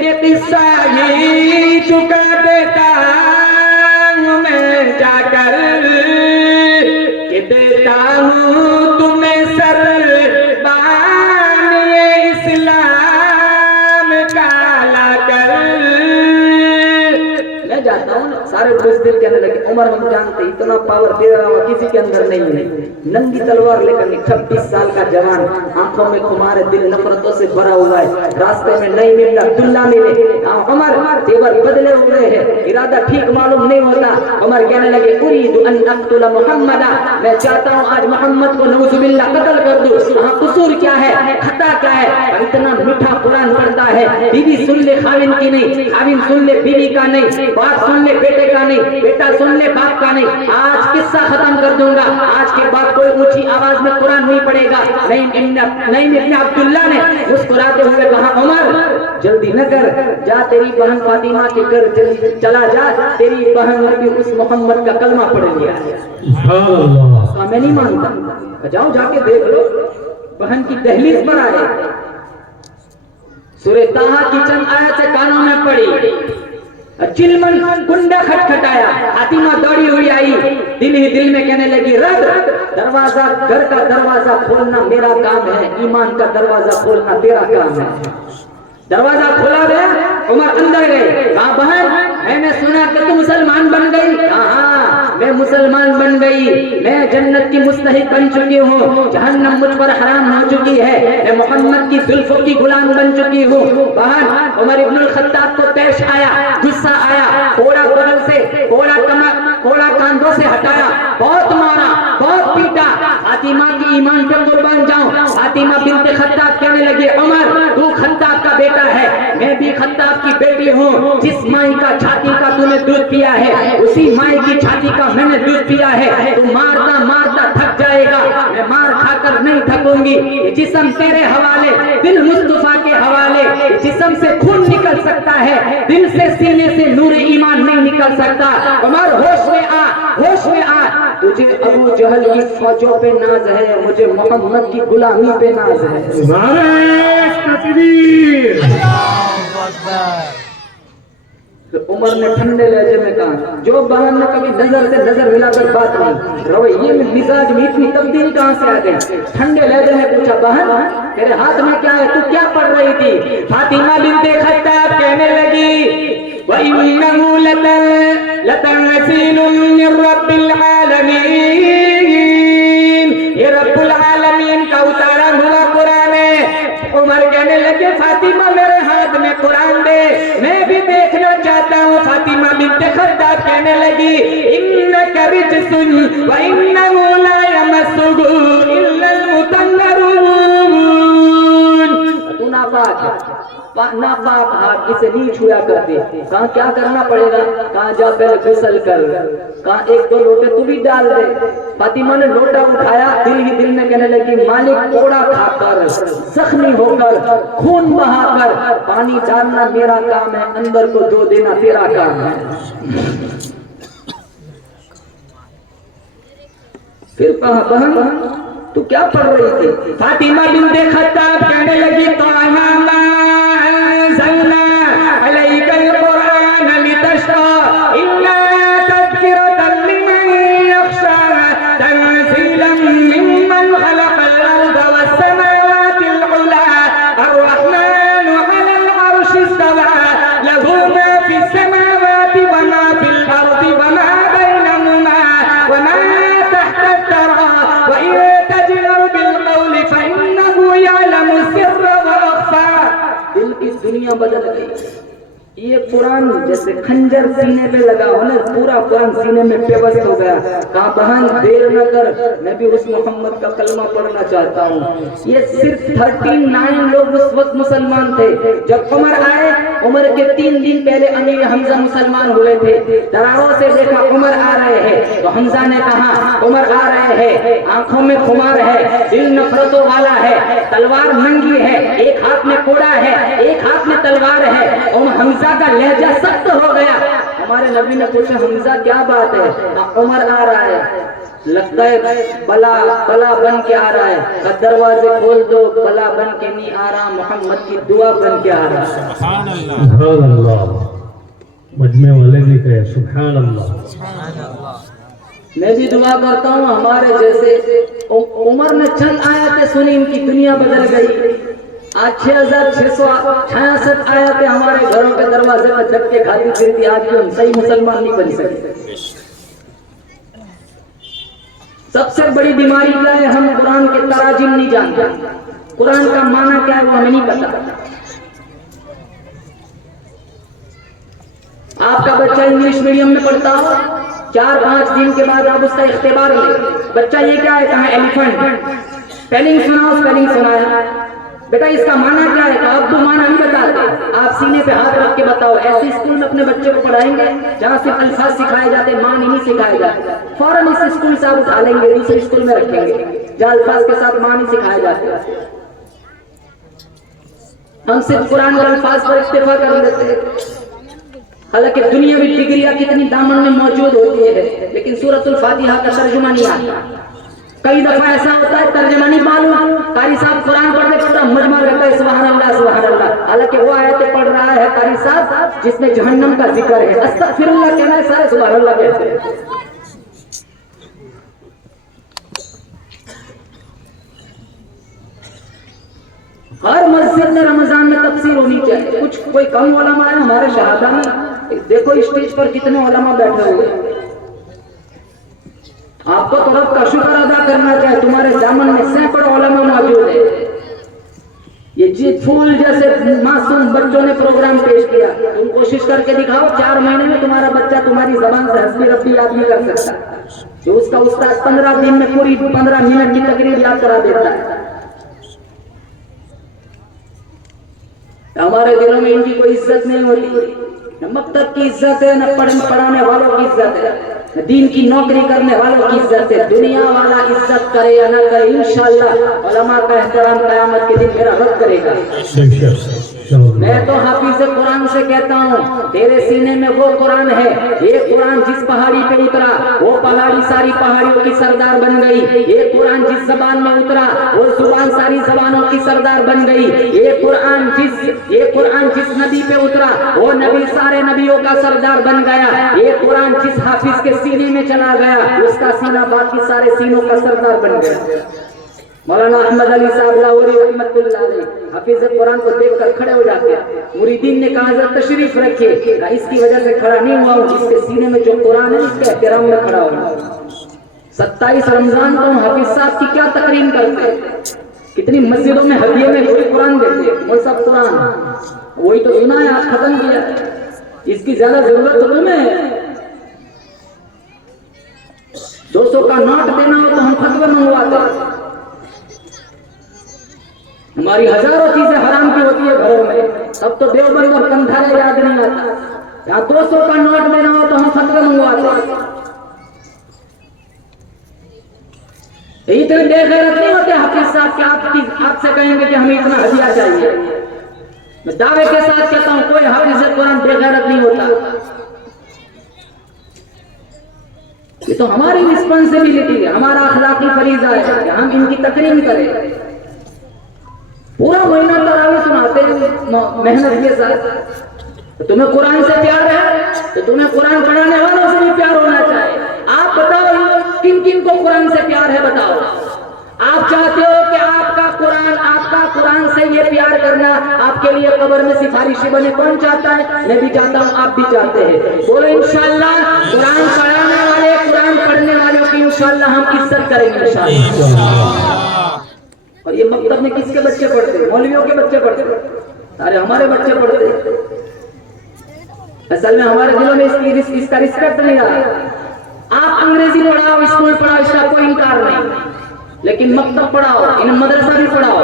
कि किस्सा ही चुका बेटा मैं जाकर, कि देता हूँ तुम्हें सर बानिए इस्लाम का लाकर। मैं जाता हूँ, सारे बुज़दिल कहने लगे उमर हम जानते इतना पावर दे रहा हुआ किसी के अंदर नहीं है। नंगी तलवार लेकर 26 साल का जवान, आंखों में खुमार, दिल नफरतों से भरा हुआ है। रास्ते में नई मिल अब्दुल्ला मिले, उमर तेवर बदले हुए हैं, इरादा ठीक मालूम नहीं होता। उमर कहने लगे उरीदु अन अक़्तुल मुहम्मदा, मैं चाहता हूँ आज मोहम्मद को नऊज़ुबिल्लाह कत्ल कर दूं। हाँ, कसूर क्या है, खता क्या है? इतना मीठा कुरान पढ़ता है, बीवी सुन ले खाविन की नहीं, खाविन सुन ले बीवी का नहीं, बाप सुन ले बेटे का नहीं, बेटा सुन ले बाप का नहीं। आज किस्सा खत्म कर दूंगा, आज के बाद कोई ऊंची आवाज में कुरान नहीं पढ़ेगा। नहीं इब्न अब्दुल्ला ने मुस्कुराते हुए कहा उमर जल्दी न कर, जा तेरी बहन फातिमा के घर जल्दी चला जा, तेरी बहन ने भी उस मोहम्मद का कलमा पढ़ लिया है। मैं नहीं मानता, जाओ जाके देख लो। बहन की दहलीज पर आए, सूरह ताहा की चंद आयत कानों में पड़ी, चिलमन कुंडा खटखटाया, फातिमा दौड़ी हुई आई, दिल ही दिल में कहने लगी रब दरवाजा, घर का दरवाजा खोलना मेरा काम है, ईमान का दरवाजा खोलना तेरा काम है। दरवाजा खोला गया, उमर अंदर गए, कहा बहन मैंने सुना कि तू मुसलमान बन गई। कहा मैं मुसलमान बन गई, मैं जन्नत की मुस्तहिक बन चुकी हूँ, जहन्नम मुझ पर हराम हो चुकी है, मैं मोहम्मद की जुल्फों की गुलाम बन चुकी हूँ। बहन उमर इब्नुल खत्ताब को तैश आया, गुस्सा आया, कोड़ा बगल से कोड़ा कांधों से हटाया, बहुत मारा, बहुत पीटा। फातिमा की ईमान पे कुर्बान जाऊं। फातिमा बिन्ते खत्ताब कहने लगी उमर तू खत्ताब का बेटा है, मैं भी खत्ताब की बेटी हूँ। जिस माई का छाती का तूने दूध पिया है, उसी माई की छाती का मैंने दूध पिया है। तू मारता मारता थक जाएगा, मैं मार खाकर नहीं थकूंगी। ये जिस्म तेरे हवाले, दिल मुस्तफा के हवाले। जिस्म से खून निकल सकता है, दिल से सीने से नूर ईमान नहीं निकल सकता। उमर होश में आ, होश में आ। तुझे अबू जहल की फौजों पे नाज है, मुझे मोहम्मद की गुलामी पे नाज है। तो उमर ने ठंडे लहजे में कहा, जो बहन ने कभी नजर से नजर मिलाकर बात नहीं, रवैये में मिजाज में इतनी तब्दीली कहां से आ गई? ठंडे लहजे में पूछा बहन तेरे हाथ में क्या है, तू क्या पढ़ रही थी? फातिमा बिन्ते खत्ताब कहने लगी वइन्नहु लतनज़ीलुन मिन रब्बिल आलमीन, ये रब्बुल आलमीन का उतारा हुआ कुरान है। उमर कहने लगे फातिमा मेरे हाथ में कुरान दे, मैं भी देखना चाहता हूँ। फातिमा बिन्ते खत्ताब कहने लगी इन्नका रिजसुन व इन्नहु ला यमस्सुहु इल्लल मुतहहरुन, तू नापाक हाथ इसे नहीं छुआ करते। कहाँ क्या करना पड़ेगा? कहाँ जा पहले गुसल कर, कहाँ एक दो लोटे तू भी डाल दे। फातिमा ने लोटा उठाया, दिल ही दिल में कहने लगी मालिक कोड़ा खाकर, जख्मी होकर, खून बहाकर पानी डालना मेरा काम है, अंदर को धो देना तेरा काम है। फिर कहा बहन तू क्या पढ़ रही थी? फातिमा बिन्ते खत्ताब कहने लगी कुरान जैसे खंजर सीने पे लगा हो ना, पूरा कुरान सीने में बेबस हो गया। कहा बहन देर न कर, मैं भी उस मोहम्मद का कलमा पढ़ना चाहता हूँ। ये सिर्फ 39 लोग उस वक्त मुसलमान थे। जब उमर आए, उमर के 3 दिन पहले अमीर हमजा मुसलमान हुए थे। दरारों से देखा उमर आ रहे हैं, तो हमजा ने कहा उमर आ रहे हैं, आंखों में खुमार है, दिल नफरतों वाला है, तलवार नंगी है, एक हाथ में कोड़ा है, एक हाथ में तलवार है। और हमजा का लहजा सख्त हो गया। हमारे नबी ने पूछा हमजा क्या बात है? उमर आ रहा है, लगता है बला बला बन के आ रहा है। दरवाजे खोल दो, बला बन के नहीं आ रहा, मोहम्मद की दुआ बन के आ रहा है। सुभान अल्लाह। मजमे वाले भी कहे सुभान अल्लाह। मैं भी दुआ करता हूँ हमारे जैसे उमर ने चंद आयतें सुनी, इनकी दुनिया बदल गई। आज 6666 आयतें हमारे घरों के दरवाजे पर धक्के खाती फिरती, आज भी हम सही मुसलमान नहीं बन सकते। सबसे बड़ी बीमारी क्या है? हम कुरान के तराजिम नहीं जानते, कुरान का माना क्या है वो हमें नहीं पता। आपका बच्चा इंग्लिश मीडियम में पढ़ता हो, 4-5 दिन के बाद आप उसका इख्तिबार लें, बच्चा ये क्या है? कहा एलिफेंट, स्पेलिंग सुनाओ, स्पेलिंग सुनाया, बेटा इसका माना क्या है? तो आप तो माना नहीं बताते, आप सीने पे हाथ रख के बताओ। ऐसे स्कूल में अपने बच्चे को पढ़ाएंगे जहाँ सिर्फ अल्फाज सिखाए जाते, मानी नहीं सिखाए जाते, फौरन इस स्कूल से आप उठा लेंगे, दूसरे स्कूल में रखेंगे जहाँ अल्फाज के साथ मानी सिखाए जाते। हम सिर्फ कुरान और अल्फाज पर इत्तेफा कर लेते हैं। हालांकि दुनियावी डिग्रियां कितनी दामन में मौजूद होती है, लेकिन सूरतुल फातिहा का तर्जुमा नहीं आता। कई दफा ऐसा होता है तर्जुमा नहीं मालूम, कारी साहब कुरान पढ़ते पूरा मजमा रहता है सुभान अल्लाह सुभान अल्लाह, हालांकि वो आयतें पढ़ रहा है कारी साहब जिसमें जहन्नम का जिक्र है। अस्तगफिरुल्लाह कहना है, सारे सुभान अल्लाह कहते हैं। हर मस्जिद में रमजान में तफसीर होनी चाहिए। कुछ कोई कम उलमा है हमारे शहादा में, देखो स्टेज पर कितने उलमा बैठे हुए। आपको तो रब का शुक्र अदा करना चाहिए, तुम्हारे दामन में सैकड़ों उलमा मौजूद है। ये जीत फूल जैसे मासूम बच्चों ने प्रोग्राम पेश किया, तुम कोशिश करके दिखाओ 4 महीने में तुम्हारा बच्चा तुम्हारी जबान से हस्बी रब्बी याद नहीं कर सकता, जो उसका उस्ताद 15 दिन में पूरी 15 मिनट की तकरीर याद करा देता है। हमारे दिलों में इनकी कोई इज्जत नहीं होती, न मकतब की इज्जत है, न पढ़ाने वालों की इज्जत है, न दीन की नौकरी करने वालों की इज्जत है। दुनिया वाला इज्जत करे या न करे, इंशाअल्लाह उलमा का एहतराम क़यामत के दिन मेरा रब करेगा। मैं तो हाफिज कुरान से कहता हूँ, तेरे सीने में वो कुरान है, ये कुरान जिस पहाड़ी पे उतरा वो पहाड़ी सारी पहाड़ियों की सरदार बन गई। ये कुरान जिस जबान में उतरा वो जुबान सारी जबानों की सरदार बन गई। ये कुरान जिस नबी पे उतरा वो नबी सारे नबियों का सरदार बन गया। ये कुरान जिस हाफिज के सीने में चला गया उसका सीना बाकी सारे सीनों का सरदार बन गया। मौलाना अहमद अली साहब लाहौरी रहमतुल्लाह अलैह हाफिज कुरान को देखकर खड़े हो जाते हैं। मुरीदीन ने कहा जरा तशरीफ रखिए, इसकी वजह से खड़ा नहीं हुआ हूँ, इसके सीने में जो कुरान है इसके एहतराम में खड़ा हूँ। 27 रमजान को हाफिज साहब की क्या तकरीम करते हैं, कितनी मस्जिदों में हदिये में कोई कुरान देते, वो सब कुरान वही तो सुना है, आज खत्म किया, इसकी ज्यादा जरूरत तो तुम्हें है। 200 का नोट देना हो तो हम फतवा मंगवाते हैं। हमारी हजारों चीजें हराम की होती है घरों में, तब तो देवबंद और कंधारा याद नहीं आता। यहाँ 200 का नोट देना हो तो हम फतवा मंगवाते हैं। इतने बेगैरत नहीं होते हाफिज साहब के आपसे कहेंगे कि हमें इतना हदिया चाहिए। मैं दावे के साथ कहता हूँ कोई हाफिज कुरान बेगैरत नहीं होता। ये तो हमारी रिस्पॉन्सिबिलिटी है, हमारा अखलाकी फरीजा है कि हम इनकी तकरीम करें। पूरा महीना तरावी सुनाते हैं मेहनत के साथ। तो तुम्हें कुरान से प्यार है तो तुम्हें कुरान पढ़ाने वालों से भी प्यार होना चाहिए। आप बताओ किन किन को कुरान से प्यार है, बताओ। आप चाहते हो कि आपका कुरान से ये प्यार करना आपके लिए कब्र में सिफारिशी बने? कौन चाहता है? मैं भी चाहता हूँ, आप भी चाहते हैं। बोलो इंशाअल्लाह कुरान पढ़ाने वाले कुरान पढ़ने वालों की इंशाअल्लाह हम इज्जत करेंगे इंशाअल्लाह। और ये मकतब में किसके बच्चे पढ़ते? मौलवियों के बच्चे पढ़ते, अरे हमारे बच्चे पढ़ते। असल में हमारे दिलों में इसका रिस्पेक्ट नहीं रहा। आप अंग्रेजी पढ़ाओ, स्कूल पढ़ाओ, इसका कोई इनकार नहीं, लेकिन मकतब पढ़ाओ, इन मदरसा भी पढ़ाओ।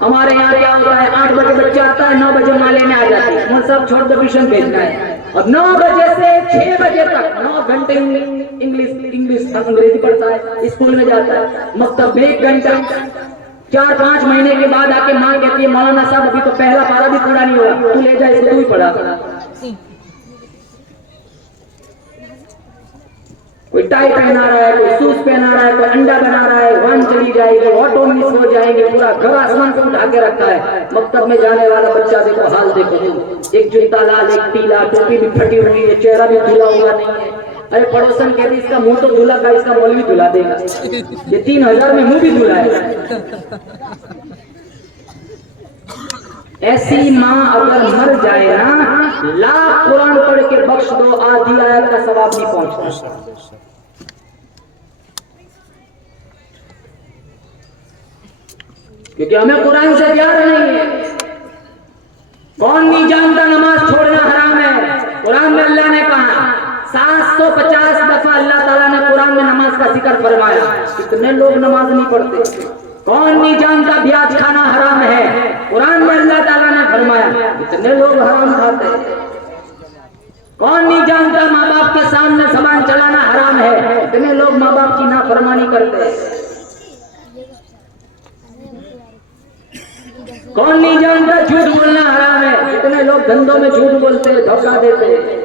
हमारे यहाँ क्या होता है, 8 बजे बच्चा आता है, 9 बजे माले में आ जाती है, मुझे सब छोड़ दो, ट्यूशन भेजना है। और 9 बजे से 6 बजे तक 9 घंटे इंग्लिश अंग्रेजी पढ़ता है, स्कूल में जाता है, मकतब में 1 घंटा। 4-5 महीने के बाद आके माँ कहती है, मौलाना साहब अभी तो पहला पारा भी पूरा नहीं हुआ, तू ले जा इसको, तू ही पढ़ा। कोई टाई पहना रहा है, कोई शूज पहना रहा है, कोई अंडा बना रहा है, वन चली जाएगी, ऑटो मिस हो जाएंगे, पूरा घर आसमान को उठा के रखा है। मकतब में जाने वाला बच्चा देखो हाल देखो, एक जूता लाल, एक पीला, टोपी भी फटी हुई है, चेहरा भी धुला हुआ नहीं है। अरे पड़ोसन कहते इसका मुंह तो धुला का, इसका मौलवी धुला देगा, ये 3000 में मुंह भी धुला है। ऐसी माँ अगर मर जाए ना, लाख कुरान पढ़ के बख्श दो, आधी आयत का सवाब नहीं पहुंचता। क्योंकि हमें कुरान से प्यार नहीं है। कौन नहीं जानता नमाज छोड़ना हराम है? कुरान में अल्लाह ने कहा, 750 दफा अल्लाह ताला ने कुरान में नमाज का जिक्र फरमाया। कितने लोग नमाज नहीं पढ़ते। कौन नहीं जानता ब्याज खाना हराम है? कुरान में अल्लाह ताला ने फरमाया, कितने लोग हराम खाते हैं। कौन नहीं जानता माँ बाप के सामने ज़बान चलाना हराम है? कितने लोग माँ बाप की नाफरमानी करते हैं। कौन नहीं जानता झूठ बोलना हराम है? कितने लोग धंधों में झूठ बोलते हैं, धोखा देते हैं।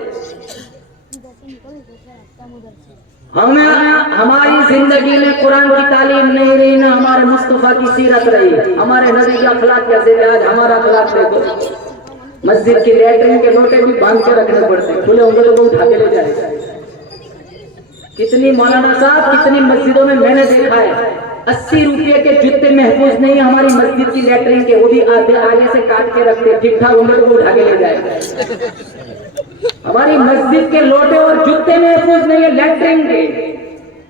हमें हमारी जिंदगी में कुरान की तालीम नहीं रही, ना हमारे मुस्तफा की सीरत रही, हमारे नबी के अखलाक कैसे। आज हमारा अखलाक देखो, मस्जिद के लैट्रिन के लोटे भी बांध के रखने पड़ते, खुले होंगे तो वो उठा के ले जाए। कितनी मौलाना साहब, कितनी मस्जिदों में मैंने देखा है, 80 रुपये के जूते महफूज नहीं हमारी मस्जिद की लैट्रिन के, वो भी आगे से काट के रखते, ठीक ठाक होंगे तो वो उठा के ले जाए। हमारी मस्जिद के लोटे और जूते महफूज नहीं है लैट्रिन के,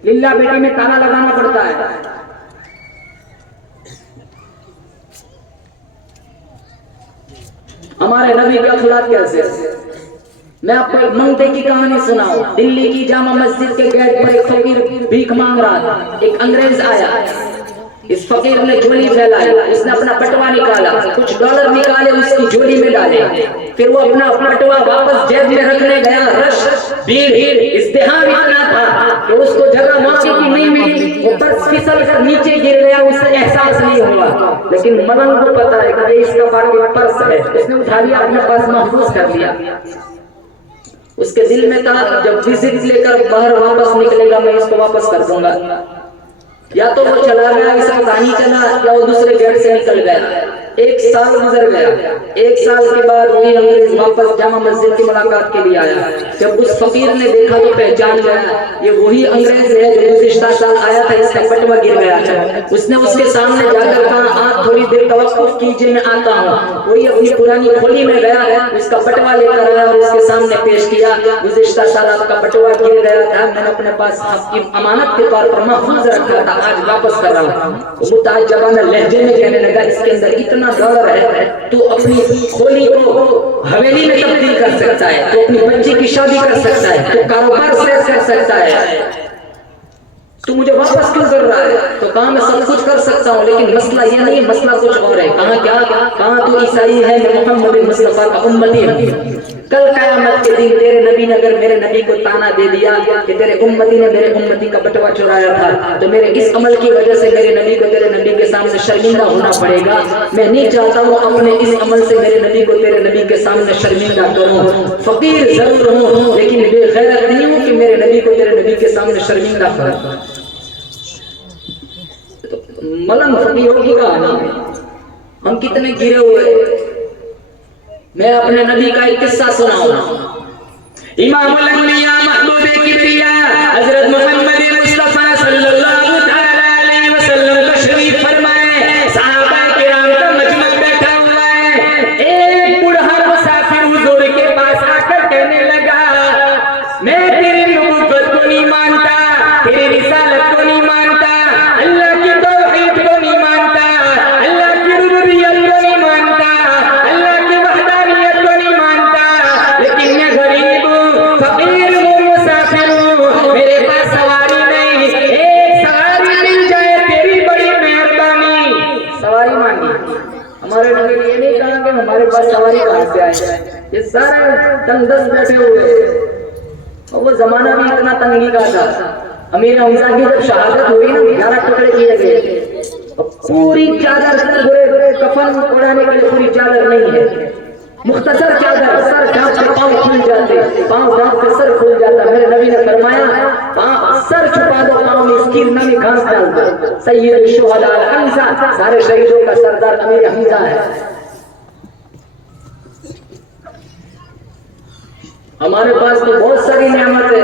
लिल्ला बेटी में ताला लगाना पड़ता है। हमारे नबी के अखलाक कैसे। मैं आपको एक मंगते की कहानी सुनाऊं। दिल्ली की जामा मस्जिद के गेट पर एक फकीर भीख मांग रहा था। एक अंग्रेज आया, इस फकीर ने झोली फैलाई, उसने अपना पटवा निकाला, कुछ डॉलर निकाले उसकी झोली में डाले, फिर वो अपना पटवा वापस जेब में रखने गया। रश, भीड़, इज़्तिहाम इतना था कि उसको जगह मौके की नहीं मिली, वो पर्स फिसल कर नीचे गिर गया, उसे एहसास नहीं हुआ। लेकिन मलन को पता है कि इसका पर्स है, उसने उठा लिया, अपने पास महफूज कर लिया। उसके दिल में था जब विजिट लेकर बाहर वापस निकलेगा मैं इसको वापस कर दूंगा। या तो वो चला गया, इसका कहानी चला, या वो दूसरे गेट से निकल गया। 1 साल गुजर गया। 1 साल के बाद वही अंग्रेज वापस जामा मस्जिद की मुलाकात के लिए आया। जब उस फकीर ने देखा तो पहचान गया, ये वही अंग्रेज है जो गुज़िश्ता साल आया था, इसका पटवा गिर गया था। उसने उसके सामने जाकर कहा, आप थोड़ी देर तवक्कुफ कीजिए, मैं आता हूँ। वही अपनी पुरानी खोली में गया, उसका पटवा लेकर आया और उसके सामने पेश किया। गुज़िश्ता साल आपका पटवा गिर गया था, मैंने अपने पास आपकी अमानत के तौर पर महफूज रखा था, आज वापस कर रहा हूँ। मुताज्जबाना लहजे में कहने लगा, इसके अंदर इतना डॉलर है, तू अपनी खोली को हवेली में तब्दील कर सकता है, तू अपनी बच्ची की शादी कर सकता है, तू कारोबार से कर सकता है, तू मुझे वापस क्यों कर रहा है? तो कहा मैं सब कुछ कर सकता हूँ, लेकिन मसला ये नहीं, मसला कुछ और है। कहा क्या? कहा तू ईसाई है, मैं मोहम्मद मुस्तफा का उम्मती हूँ। कल क़यामत के दिन तेरे नबी ने अगर मेरे नबी को ताना दे दिया कि तेरे उम्मती ने मेरे उम्मती का बटवा चुराया था, तो मेरे इस अमल की वजह से मेरे नबी को तेरे नबी के सामने शर्मिंदा होना पड़ेगा। मैं नहीं चाहता हूँ अपने इस अमल से मेरे नबी को तेरे नबी के सामने शर्मिंदा करूँ। फकीर जरूर हूँ, लेकिन बेगैरत नहीं हूँ कि मेरे नबी को तेरे नबी के सामने शर्मिंदा करूँ। मलंग फकीरों की कहानी, हम कितने गिरे हुए। मैं अपने नबी का एक किस्सा सुनाऊंगा। इमामुल अंबिया महबूबे किबरिया हजरत मोहम्मद मुस्तफा सल्लल्लाहु अलैहि वसल्लम तशरीफ फरमाए। सहाबा किराम का मजमा बैठा हुआ है। एक बूढ़ा मुसाफिर हुजूर के पास आकर कहने लगा, मैं तेरी नबूवत को नहीं मानता, तेरी रिसालत को नहीं मानता, अल्लाह की तौहीद को नहीं मानता, अल्लाह की रुबूबियत को नहीं मानता, अल्लाह की वहदानियत को नहीं मानता, लेकिन मैं सारे तंगदस्त बैठे हुए। और वो जमाना भी इतना तंगी का था। अमीर हमजा की जब शहादत हुई ना, 11 टुकड़े किए गए, पूरी चादर, पूरे कफन उड़ाने के लिए पूरी चादर नहीं है, मुख्तसर चादर, सर ढांप के पाँव खुल जाते, पाँव ढांप के सर खुल जाता। मेरे नबी ने फरमाया सर छुपा दो, पाँव में इसकी नमी घास डाल दो। सैयद शुहदा हमजा, सारे शहीदों का सरदार अमीर हमजा है। हमारे पास तो बहुत सारी नेमत है।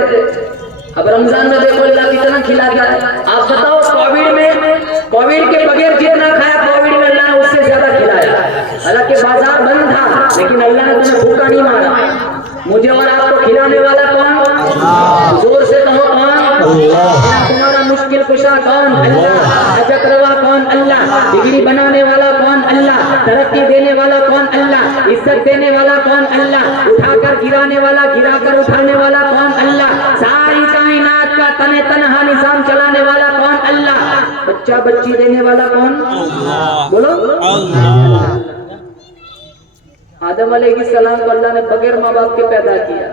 अब रमजान में देखो अल्लाह कितना खिलाता है। आप बताओ कोविड के बगैर जितना खाया, कोविड में अल्लाह ने उससे ज्यादा खिलाया। हालांकि बाजार बंद था, लेकिन अल्लाह ने तुम्हें भूखा नहीं मारा। मुझे और आपको खिलाने वाला कौन? जोर से कहो कौन? तुम्हारा मुश्किल कुशा कौन? अल्लाह। अजक रवा कौन? अल्लाह। डिग्री बनाने वाला कौन? अल्लाह। तरक्की देने वाला कौन? अल्लाह। इज्जत देने वाला कौन? अल्लाह। उठाकर गिराने वाला, गिराकर उठाने वाला कौन? अल्लाह। सारी कायनात का तने तनहा निजाम चलाने वाला कौन? अल्लाह। बच्चा बच्ची देने वाला कौन? बोलो अल्लाह। आदम अलैहिस्सलाम को अल्लाह ने बगैर माँ बाप के पैदा किया।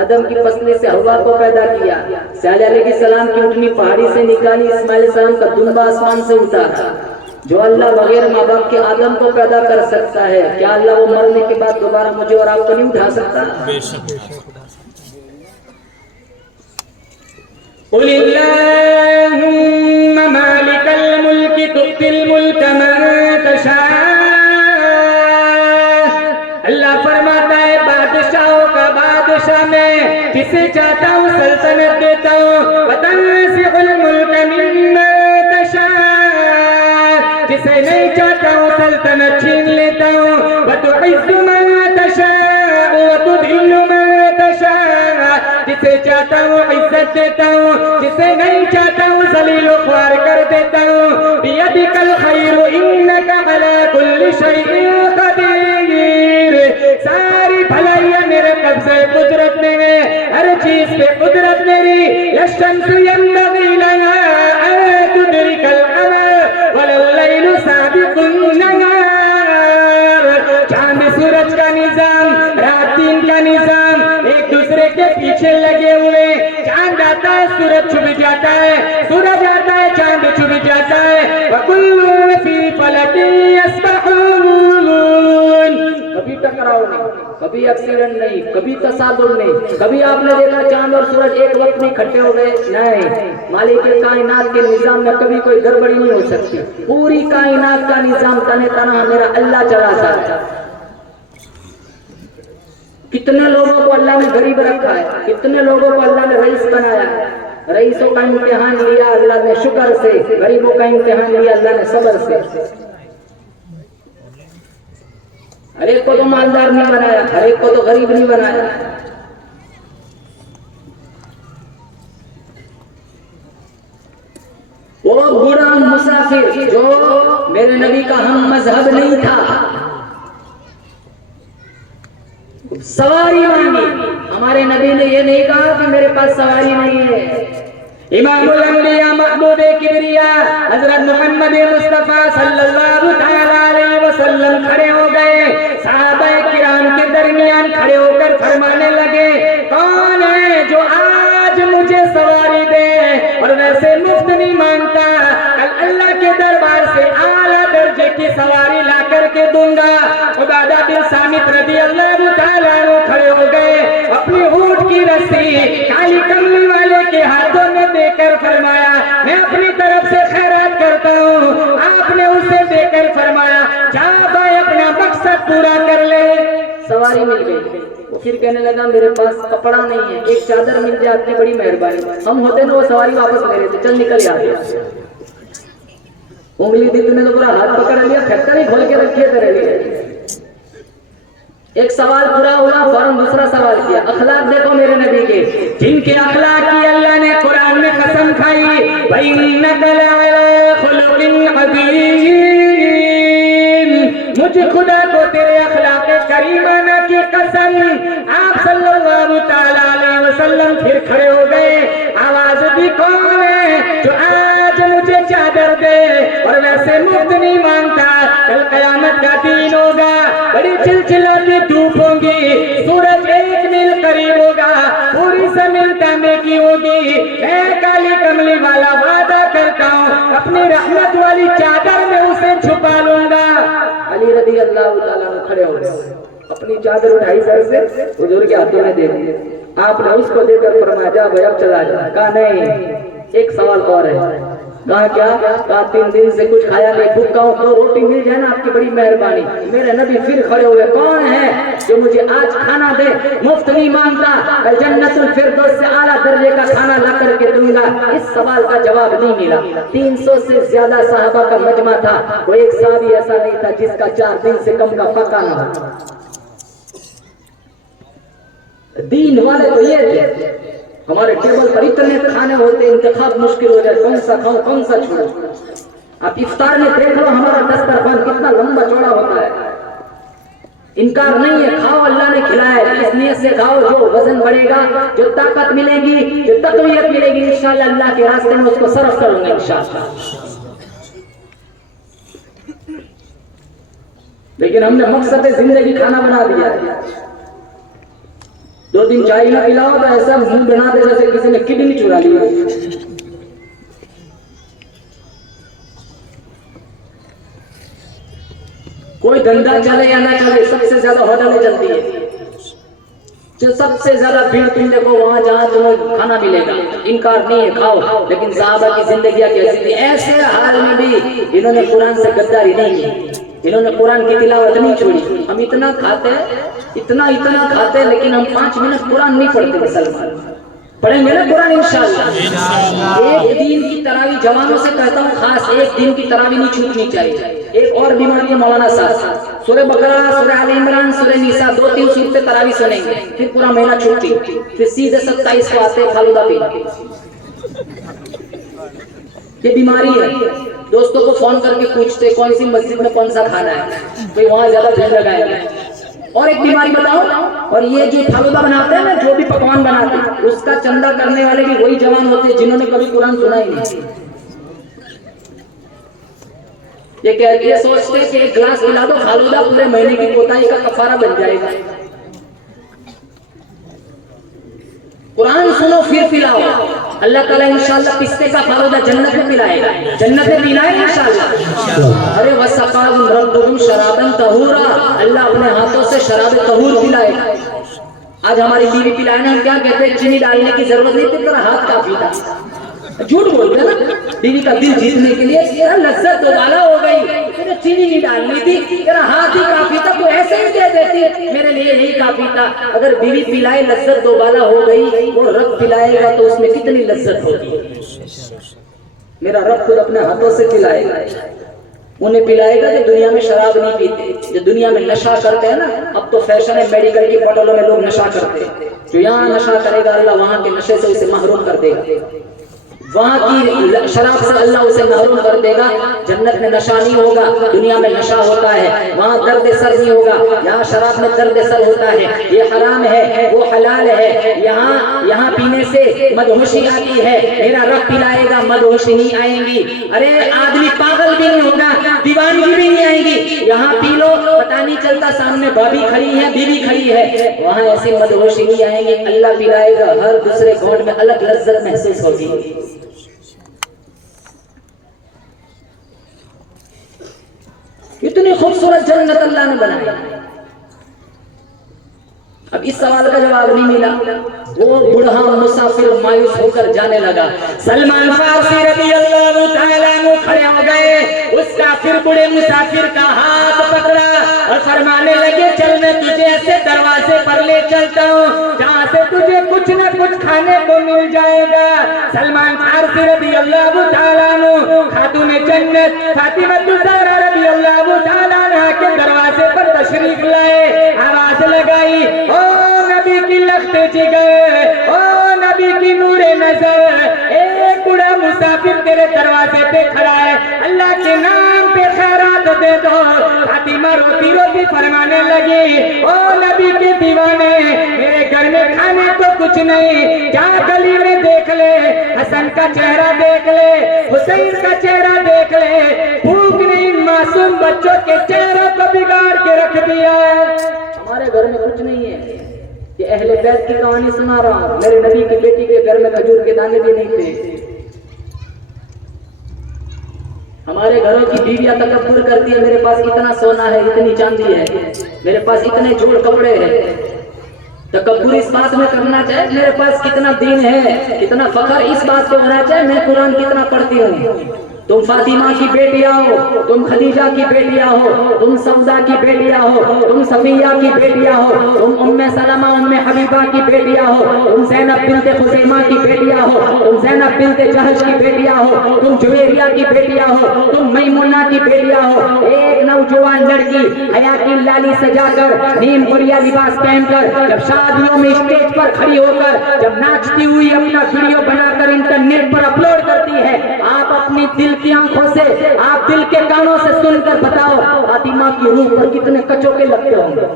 आदम की पसली से हवा को पैदा किया। सालेह अलैहिस्सलाम की ऊँटनी पहाड़ी से निकाली, इस्माइल सलाम का दुम्बा आसमान से उतारा। जो अल्लाह बगैर माँ बाप के आदम को पैदा कर सकता है, क्या अल्लाह वो मरने के बाद दोबारा मुझे और आपको नहीं उठा सकता? कुलिल्लाहुम्मा मालिकल मुल्की तु'तिल मुल्का मन तशा। अल्लाह फरमाता है बादशाहों का बादशाह मैं, जिसे चाहता हूँ सल्तनत देता हूँ। वतंज़िउल मुल्का मिम्मन तशा, जिसे नहीं चाहता हूँ सल्तनत छीन लेता हूँ। वतुइज़्ज़ु मन तशा वतुज़िल्लु मन तशा, जिसे चाहता हूँ इज्जत देता हूँ, जिसे नहीं चाहता हूँ ज़लील ख्वार कर देता हूँ। बियदिकल खैरु इन्नका अला कुल्लि शैइन क़दीर। सारी भलाइयाँ मेरे कब्ज़े कुदरत में है, हर चीज पे कुदरत मेरी। यशम्सु यंबग़ी लहा अन तुदरिकल क़मर वल्लैलु साबिक़ुन नहार। चांद सूरज का निजाम, रात दिन का निजाम एक दूसरे के पीछे लगे हुए। चांद आता है, सूरज छुप जाता है, सूरज आता है, चांद छुप जाता है। वकुल्लुन फी फलकिन यस्बहून। कभी टकराव नहीं, कभी एक्सीडेंट नहीं, कभी तसादुम नहीं। कभी आपने देखा चांद और सूरज एक वक्त में इकट्ठे हो गए? नहीं। मालिक कायनात के निजाम में कभी कोई गड़बड़ी नहीं हो सकती। पूरी कायनात का निजाम तने तना मेरा अल्लाह चलाता है। कितने लोगों को अल्लाह ने गरीब रखा है, कितने लोगों को अल्लाह ने रईस बनाया है। रईसों का इम्तिहान लिया अल्लाह ने शुक्र से, गरीबों का इम्तिहान लिया अल्लाह ने सब्र से। हर एक को तो मालदार नहीं बनाया, हर एक को तो गरीब नहीं बनाया। वो बुरा मुसाफिर जो मेरे नबी का हम मजहब नहीं था, सवारी मांगी। हमारे नबी ने ये नहीं कहा कि मेरे पास सवारी नहीं है। इमामुल अंबिया महबूब किबरिया हजरत मोहम्मद मुस्तफा सल्लल्लाहु तआला अलैहि वसल्लम खड़े हो गए। सहाबा किराम के दरमियान खड़े होकर फरमाने लगे, कौन है जो आज मुझे सवारी दे और वैसे मुफ्त नहीं मांगता, कल अल्लाह के दरबार से आला दर्जे की सवारी ला करके दूंगा। उबादा बिन सामित रज़ियल्लाहु तआला अन्हु खड़े हो गए, अपनी ऊंट की रस्सी काली कमली वाले के हाथों में देकर फरमाया, मैं अपनी तरफ से खैरात करता हूँ। आपने उसे देकर फरमाया, जा भाई अपना मकसद पूरा कर ले। सवारी मिल गई। वो फिर कहने लगा, मेरे पास कपड़ा नहीं है, एक चादर मिल जाए आपकी बड़ी मेहरबानी। हम होते ना वो सवारी वापस ले लेते, चल निकल जाते। उंगली दी तूने तो पूरा हाथ पकड़ लिया, फैक्ट्री खोल के रखिए तेरे लिए। एक सवाल पूरा हुआ, फौरन दूसरा सवाल किया। अखलाक देखो मेरे नबी के, जिनके अखलाक की अल्लाह ने कुरान में कसम खाई, वइन्नका लअला खुलुकिन अज़ीम। मुझे खुदा को तेरे अखलाक करीमाना की कसम। आप सल्लल्लाहु तआला अलैहि वसल्लम फिर खड़े हो गए। आवाज दी, कौन है जो आज मुझे चादर दे और वैसे मुफ्त नहीं मांगता, कल कयामत का दिन होगा, बड़ी चिलचिलाती धूप होगी, सूरज 1 मील करीब होगा, पूरी जमीन तांबे की होगी। मैं काली कमली वाला वादा करता हूँ अपनी रहमत वाली चादर में उसे छुपा लूंगा। अली रज़ी अल्लाह ताला अन्हु खड़े हो गए, अपनी चादर उठाई सर से हुजूर के हाथों में दे दी। आपने उसको देकर फरमाया जा भाई अब चला जा। कहा नहीं, एक सवाल और है। कहा क्या? कहा 3 दिन से कुछ खाया नहीं, भूखा हूं, 2 रोटी मिल जाए ना आपकी बड़ी मेहरबानी। मेरे नबी फिर खड़े हुए, कौन है जो मुझे आज खाना दे, मुफ्त नहीं मांगता, मैं जन्नतुल फिरदौस से आला दर्जे का खाना ला करके दूंगा। इस सवाल का जवाब नहीं मिला। 300 से ज्यादा साहबा का मजमा था, वो एक साहबी ऐसा नहीं था जिसका 4 दिन से कम का पका ना हो। दीन वाले तो ये थे, हमारे टेबल पर इतने खाने होते, इंतखाब मुश्किल हो जाए, कौन सा खाऊं कौन सा छोड़ूं। आप इफ्तार में देख लो हमारा दस्तरखान कितना लंबा चौड़ा होता है। इनकार नहीं है, खाओ, अल्लाह ने खिलाया, इस नियत से खाओ जो वजन बढ़ेगा, जो ताकत मिलेगी, जो तकवीयत मिलेगी, इंशाअल्लाह अल्लाह के रास्ते में उसको सर्फ करूंगा इंशाअल्लाह। लेकिन हमने मकसद जिंदगी खाना बना दिया है। 2 दिन चाय ना पिलाओ तो ऐसा मुंह बना दे जैसे किसी ने किडनी चुरा लिया। कोई धंधा चले या ना चले, सबसे ज्यादा होटलें चलती है। जो सबसे ज्यादा भीड़ तुम देखो वहां जहां तुम्हें खाना मिलेगा, इनकार नहीं है, खाओ। लेकिन साहबा की जिंदगी कैसी थी, ऐसे हाल में भी इन्होंने कुरान से गद्दारी नहीं की, इन्होंने कुरान की तिलावत नहीं छोड़ी। हम इतना खाते हैं, इतना खाते हैं, लेकिन हम 5 मिनट कुरान नहीं पढ़ते। मुसलमान पढ़ेंगे ना कुरान इंशाअल्लाह। एक दिन की तरावी, जवानों से कहता हूँ खास, एक दिन की तरावी नहीं छूटनी चाहिए। एक और बीमारी है मौलाना साहब, सूरह बकरा, सूरह आल इमरान, सूरह निसा, 2-3 सूरतें तरावी सुनेंगे, फिर पूरा महीना छुट्टी, फिर सीधे 27 को आते फालूदा पीने। ये बीमारी है। दोस्तों को फोन करके पूछते कौन सी मस्जिद में कौन सा खाना है, तो वहां ज्यादा भीड़ लगाएंगे। और एक बीमारी बताओ, और ये जो फालूदा बनाते हैं ना, जो भी पकवान बनाते हैं, उसका चंदा करने वाले भी वही जवान होते हैं जिन्होंने कभी कुरान सुना ही नहीं। ये कहते हैं, सोचते कि एक गिलास पिला दो फालूदा, पूरे महीने की कोताही का कफारा बन जाएगा। कुरान सुनो फिर पिलाओ, अल्लाह ताला इंशाअल्लाह पिस्ते का फालूदा जन्नत में पिलाएगा, जन्नत में पिलाएगा इंशाअल्लाह। अरे वसक़ाहुम रब्बुहुम शराबन तहूरा, अल्लाह अपने हाथों से शराब तहूर पिलाएगा। आज हमारी बीवी पिलाने हम क्या कहते हैं, चीनी डालने की जरूरत नहीं, तेरा हाथ काफी था। झूठ बोलते हैं ना, बीवी का दिल जीतने के लिए, तेरा लज्जत दोबारा हो गई, तेरे चीनी नहीं डालनी थी, तेरा हाथ ही काफी था, तो ऐसे ही दे देती, मेरे लिए यही काफी था। अगर बीवी पिलाए लज्जत दोबारा हो गई, वो रब पिलाएगा तो उसमें कितनी लज्जत होगी। मेरा रब खुद अपने हाथों से पिलाएगा, उन्हें पिलाएगा जो दुनिया में शराब नहीं पीते, जो दुनिया में नशा करते हैं ना। अब तो फैशन है, मेडिकल की बोतलों में लोग नशा करते हैं। जो यहाँ नशा करेगा अल्लाह वहां के नशे से उसे महरूम कर देगा, वहां की शराब से अल्लाह उसे महरूम कर देगा। जन्नत में नशा नहीं होगा, दुनिया में नशा होता है, वहां दर्द सर नहीं होगा, यहाँ शराब में दर्द सर होता है। ये हराम है, वो हलाल है। यहाँ पीने से मदहोशी आती है, मेरा रब पिलाएगा, मदहोशी नहीं आएंगी। अरे आदमी पागल भी नहीं होगा, दीवानगी भी नहीं आएगी। यहाँ पी लो, पता नहीं चलता सामने भाभी खड़ी है, बीवी खड़ी है, वहां ऐसी मदहोशी नहीं आएंगी। अल्लाह पिलाएगा, हर दूसरे घोंट में अलग लज्जत महसूस होगी। इतनी खूबसूरत जन्नत अल्लाह ने बनाई। अब इस सवाल का जवाब नहीं मिला। वो बूढ़ा मुसाफिर मायूस होकर जाने लगा। सलमान फारसी रज़ियल्लाहु ताला अन्हु खड़े हो गए, उस काफिर बूढ़े मुसाफिर का हाथ पकड़ा और फरमाने लगे, चल मैं तुझे ऐसे दरवाजे पर ले चलता हूँ जहाँ से तुझे कुछ न कुछ खाने को मिल जाएगा। सलमान फारसी रज़ियल्लाहु ताला अन्हु खातून जन्नत फातिमा ज़हरा रज़ियल्लाहु ताला अन्हा के दरवाजे पर तशरीफ लाए, आवाज लगाई, ओ नबी की लख्ते जिगर, ओ नबी की नूरे नजर, एक बूढ़ा मुसाफिर तेरे दरवाजे पे खड़ा है, अल्लाह के नाम पे खैरात दे दो। फातिमा रोती रोती फरमाने लगी, ओ नबी के दीवाने, मेरे घर में खाने को कुछ नहीं, जा गली में देख ले, हसन का चेहरा देख ले, हुसैन का चेहरा देख ले, भूख नहीं मासूम बच्चों के चेहरों को बिगाड़ के के रख दिया है। हमारे घर में कुछ नहीं है, ये अहले बैत की कहानी सुना रहा हूं। मेरे नबी की बेटी के घर में खजूर के दाने भी नहीं थे। हमारे घरों की बीवियां तकब्बुर करती है, मेरे पास इतना सोना है, इतनी चांदी है, मेरे पास इतने जोड़ कपड़े हैं। तकब्बुर इस बात में करना चाहिए मेरे पास कितना दीन है, कितना फख्र इस बात पे होना चाहिए मैं कुरान कितना पढ़ती हूँ। तुम फातिमा की बेटियां हो, तुम खदीजा की बेटियां हो, तुम सौदा की बेटियां हो, तुम सफिया की बेटियां हो, तुम उम्मे सलमा उम्मे हबीबा की बेटियां हो, तुम ज़ैनब बिन्ते खुज़ैमा की बेटियां हो, तुम ज़ैनब बिन्ते जहश की बेटियां हो, तुम जुवेरिया की बेटियां हो, तुम मैमुना की बेटियां हो। एक नौजवान लड़की हया की लाली सजाकर, नीम बुरिया लिबास पहनकर जब शादियों में स्टेज पर खड़ी होकर जब नाचती हुई अपना वीडियो बनाकर इंटरनेट पर अपलोड करती है, आप अपनी दिल की आंखों से, आप दिल के कानों से सुनकर बताओ फातिमा की रूह पर कितने कचोके लगते होंगे।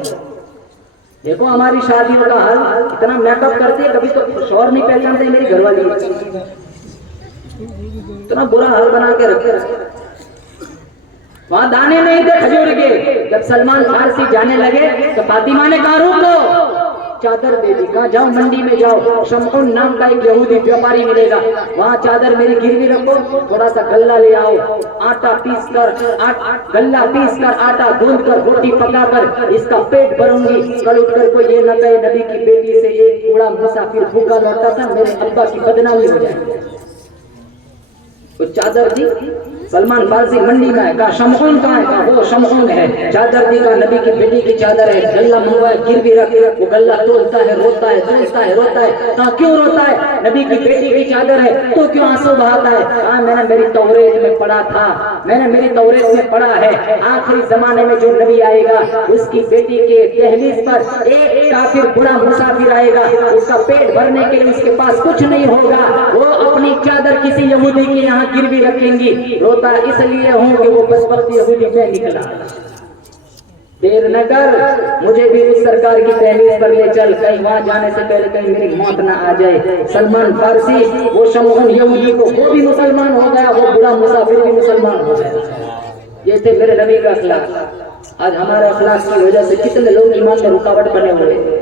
देखो हमारी शादियों का हाल, इतना मेकअप करती है, कभी तो शौहर नहीं पहचानते मेरी घरवाली, इतना बुरा हाल बना के रखे। वहां दाने नहीं थे खजूर के। जब सलमान फारसी जाने लगे तो फातिमा ने कहा रुको, चादर दे दी। कहा जाओ मंडी में जाओ, शमऊन नाम का एक यहूदी व्यापारी मिलेगा, वहाँ चादर मेरी गिरवी रखो, थोड़ा सा गल्ला ले आओ, आटा पीस कर गल्ला पीस कर आटा गूंद कर रोटी पका कर इसका पेट भरूंगी। कल उठकर कोई ये न कहे नबी की बेटी से एक बूढ़ा मुसाफिर भूखा लौटा था, मेरे अब्बा की बदनामी हो जाएगी। तो चादर दी। सलमान फारसी मंडी में है, कहा शमऊन कहाँ है? कहा वो शमऊन है। चादर दी, कहा नबी की बेटी की चादर है, गल्ला मंगवाया, गिरवी रख। वो गल्ला तोलता है, रोता है, तोलता है, रोता है। कहा क्यों रोता है? नबी की बेटी की चादर है तो क्यों आंसू बहाता है? कहा मैंने मेरी तौरेत में पढ़ा था, मैंने मेरी तौरेत में पढ़ा है आखिरी जमाने में जो नबी आएगा उसकी बेटी के दहलीज पर एक काफिर बूढ़ा मुसाफिर आएगा, उसका पेट भरने के लिए उसके पास कुछ नहीं होगा, वो अपनी चादर किसी यहूदी के यहाँ गिरवी रखेंगी। रोता इसलिए हूँ कि वो बदबख्त यहूदी में निकला। देर न कर, मुझे भी उस सरकार की दहलीज पर ले चल, कहीं वहां जाने से पहले कहीं मेरी मौत ना आ जाए। सलमान फारसी वो शमऊन यहूदी को, वो भी मुसलमान हो गया, वो बूढ़ा मुसाफिर भी मुसलमान हो गया। ये थे मेरे नबी का अखलाक। आज हमारे अखलाक की वजह से कितने लोग ईमान में रुकावट बने हुए।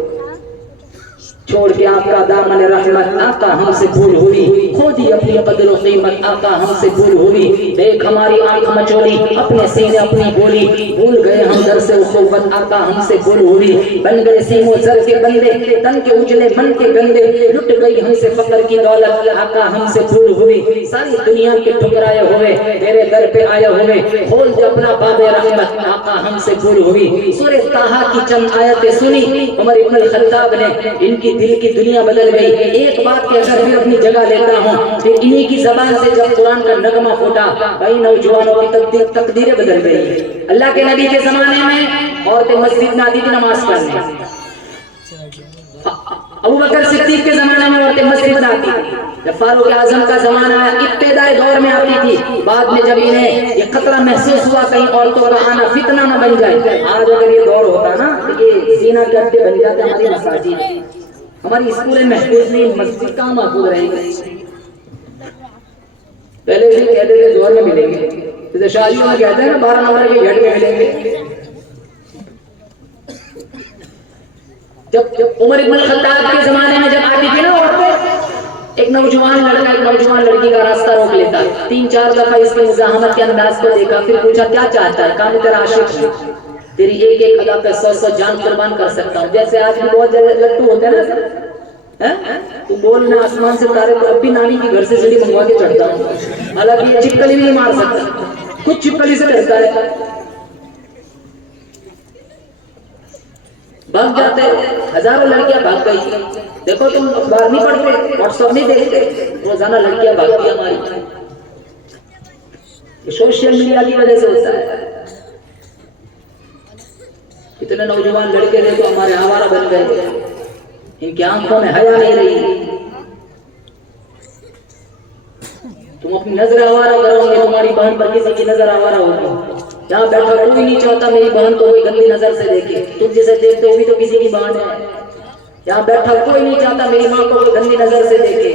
छोड़ के आपका दामन रहमत आका हमसे भूल हुई, खोदी अपनी कदर और कीमत आका हमसे भूल हुई। देख हमारी आंख मचोली, अपने सीने अपनी बोली, भूल गए हम दर से उखुवत आका हमसे भूल हुई। बन गए सीमो सर के बंदे, तन के उजले मन के गंदे, लुट गई हमसे फकर की दौलत आका हमसे भूल हुई। सारी दुनिया के ठुकराए हुए तेरे दर पे आए हुए, खोल दे अपना बाबे रहमत आका हमसे भूल हुई। सूरह ताहा की चंद आयतें सुनी उमर इब्न खत्ताब ने, इनकी दिल की दुनिया बदल गई। एक बात के अगर मैं अपनी जगह लेता हूँ कि इन्हीं की जबान से जब कुरान का नगमा फूटा, कई नौजवानों की तकदीरें बदल गई। अल्लाह के नबी के जमाने में औरतें मस्जिद में आती थी नमाज पढ़ने, अबू बकर सिद्दीक के जमाने में औरतें मस्जिद में आती थी, जब फारूक आजम का जमाना आया इब्तिदाई दौर में आती थी। बाद में जब इन्हें ये खतरा महसूस हुआ कहीं औरतों का आना फितना न बन जाए, आज अगर ये दौर होता ना तो ये जीना के अड्डे बन जाते हमारी मसाजिद, हमारी स्कूलें महफूज नहीं, मस्जिद कहाँ महफूज रहेंगे। पहले से कहते थे जोर में मिलेंगे, जैसे शादियों में कहते हैं ना 12 नंबर के गेट में मिलेंगे। जब उमर इब्न खत्ताब के जमाने में जब आती थी ना औरतें, एक नौजवान लड़का एक नौजवान लड़की का रास्ता रोक लेता, 3-4 दफा इसके मुजाहमत के अंदाज को देखा, फिर पूछा क्या चाहता है? कहा मैं तेरा आशिक हूं, तेरी एक एक अदा पे 100 जान कुर्बान कर सकता हूँ। जैसे आज भी बहुत ज्यादा लट्टू होते हैं ना सर, तू बोल ना आसमान से तारे को, अब भी नानी की घर से सीढ़ी मंगवा के चढ़ता हूँ, हालांकि ये चिपकली भी नहीं मार सकता, कुछ चिपकली से डरता है। भाग जाते, हजारों लड़कियां भाग गई। देखो तुम अखबार नहीं पढ़ते, व्हाट्सएप नहीं देखते, रोजाना लड़कियां भागती हमारी, सोशल मीडिया की वजह से होता है। कितने नौजवान लड़के देखो हमारे आवारा बन गए, इनकी आंखों में हया नहीं रही। तुम अपनी नजर आवारा करोगे, तुम्हारी बहन पर किसी की नजर आवारा होगी। यहाँ बैठा कोई नहीं चाहता मेरी बहन को कोई गंदी नजर से देखे, तुम जिसे देखते हो भी तो किसी की बहन है। यहाँ बैठा कोई नहीं चाहता मेरी माँ को कोई गंदी नजर से देखे,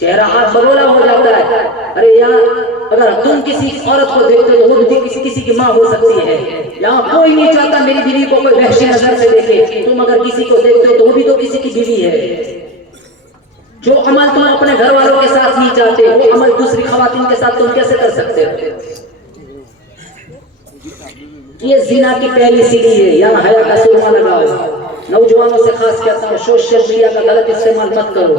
चेहरा हाथ बगोला हो जाता है। अरे यार अगर तुम किसी औरत को देखते हो तो वो भी किसी की माँ हो सकती है। यहाँ कोई नहीं चाहता मेरी बीवी को कोई वहशी नजर से देखे। तुम अगर किसी को देखते हो तो वो भी तो किसी की बीवी है। जो अमल तुम अपने घर वालों के साथ नहीं चाहते वो अमल दूसरी खवातीन के साथ तुम कैसे कर सकते हो? ये जिना की पहली सीढ़ी है, यहाँ हया का सुरमा लगाओ। नौजवानों से खास कहता हूँ सोशल मीडिया का गलत इस्तेमाल मत करो।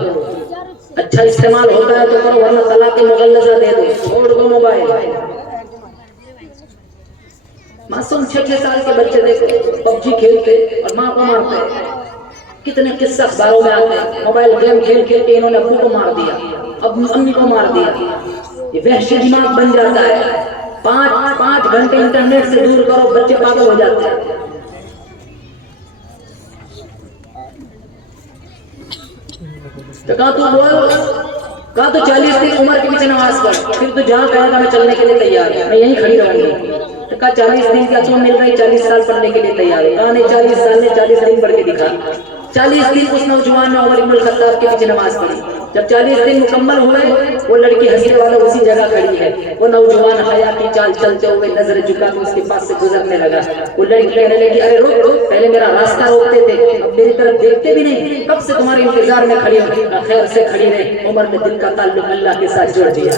अच्छा इस्तेमाल होता है तो करो, वरना तलाक के मुगल्लज़ा दे दो, छोड़ दो मोबाइल। मासूम 6-6 साल के बच्चे देखो पबजी खेलते और माँ को मारते। कितने किस्से अखबारों में आते हैं, मोबाइल गेम खेल खेल के इन्होंने अब्बू को मार दिया, अब अम्मी को मार दिया। ये वहशी दिमाग बन जाता है। 5 घंटे इंटरनेट से दूर करो, बच्चे पागल हो जाते हैं। तो कहा तू बोल, कहा तो 40 दिन उम्र के पीछे नमाज पढ़, फिर तो जहाँ कहेगा मैं चलने के लिए तैयार हूँ, मैं यहीं खड़ी रहूंगी। तो कहा 40 दिन क्या तुम मिल रही, 40 साल पढ़ने के लिए तैयार है? कहा नहीं, 40 साल ने 40 दिन पढ़ के दिखा। 40 दिन उस नौजवान ने उमर इब्नुल खत्ताब के पीछे नमाज पढ़ी। जब 40 दिन मुकम्मल हुए, वो लड़की हंसने वाला उसी जगह खड़ी है। वो नौजवान हया की चाल चलते हुए नजर झुका के उसके पास से गुजरने लगा। वो लड़की कहने लगी, अरे रुक रुक, पहले मेरा रास्ता रोकते थे, अब मेरी तरफ देखते भी नहीं, कब से तुम्हारे इंतजार में खड़ी हो? खैर से खड़ी रहे, उमर ने दिल का ताल्लुक अल्लाह के साथ जोड़ दिया।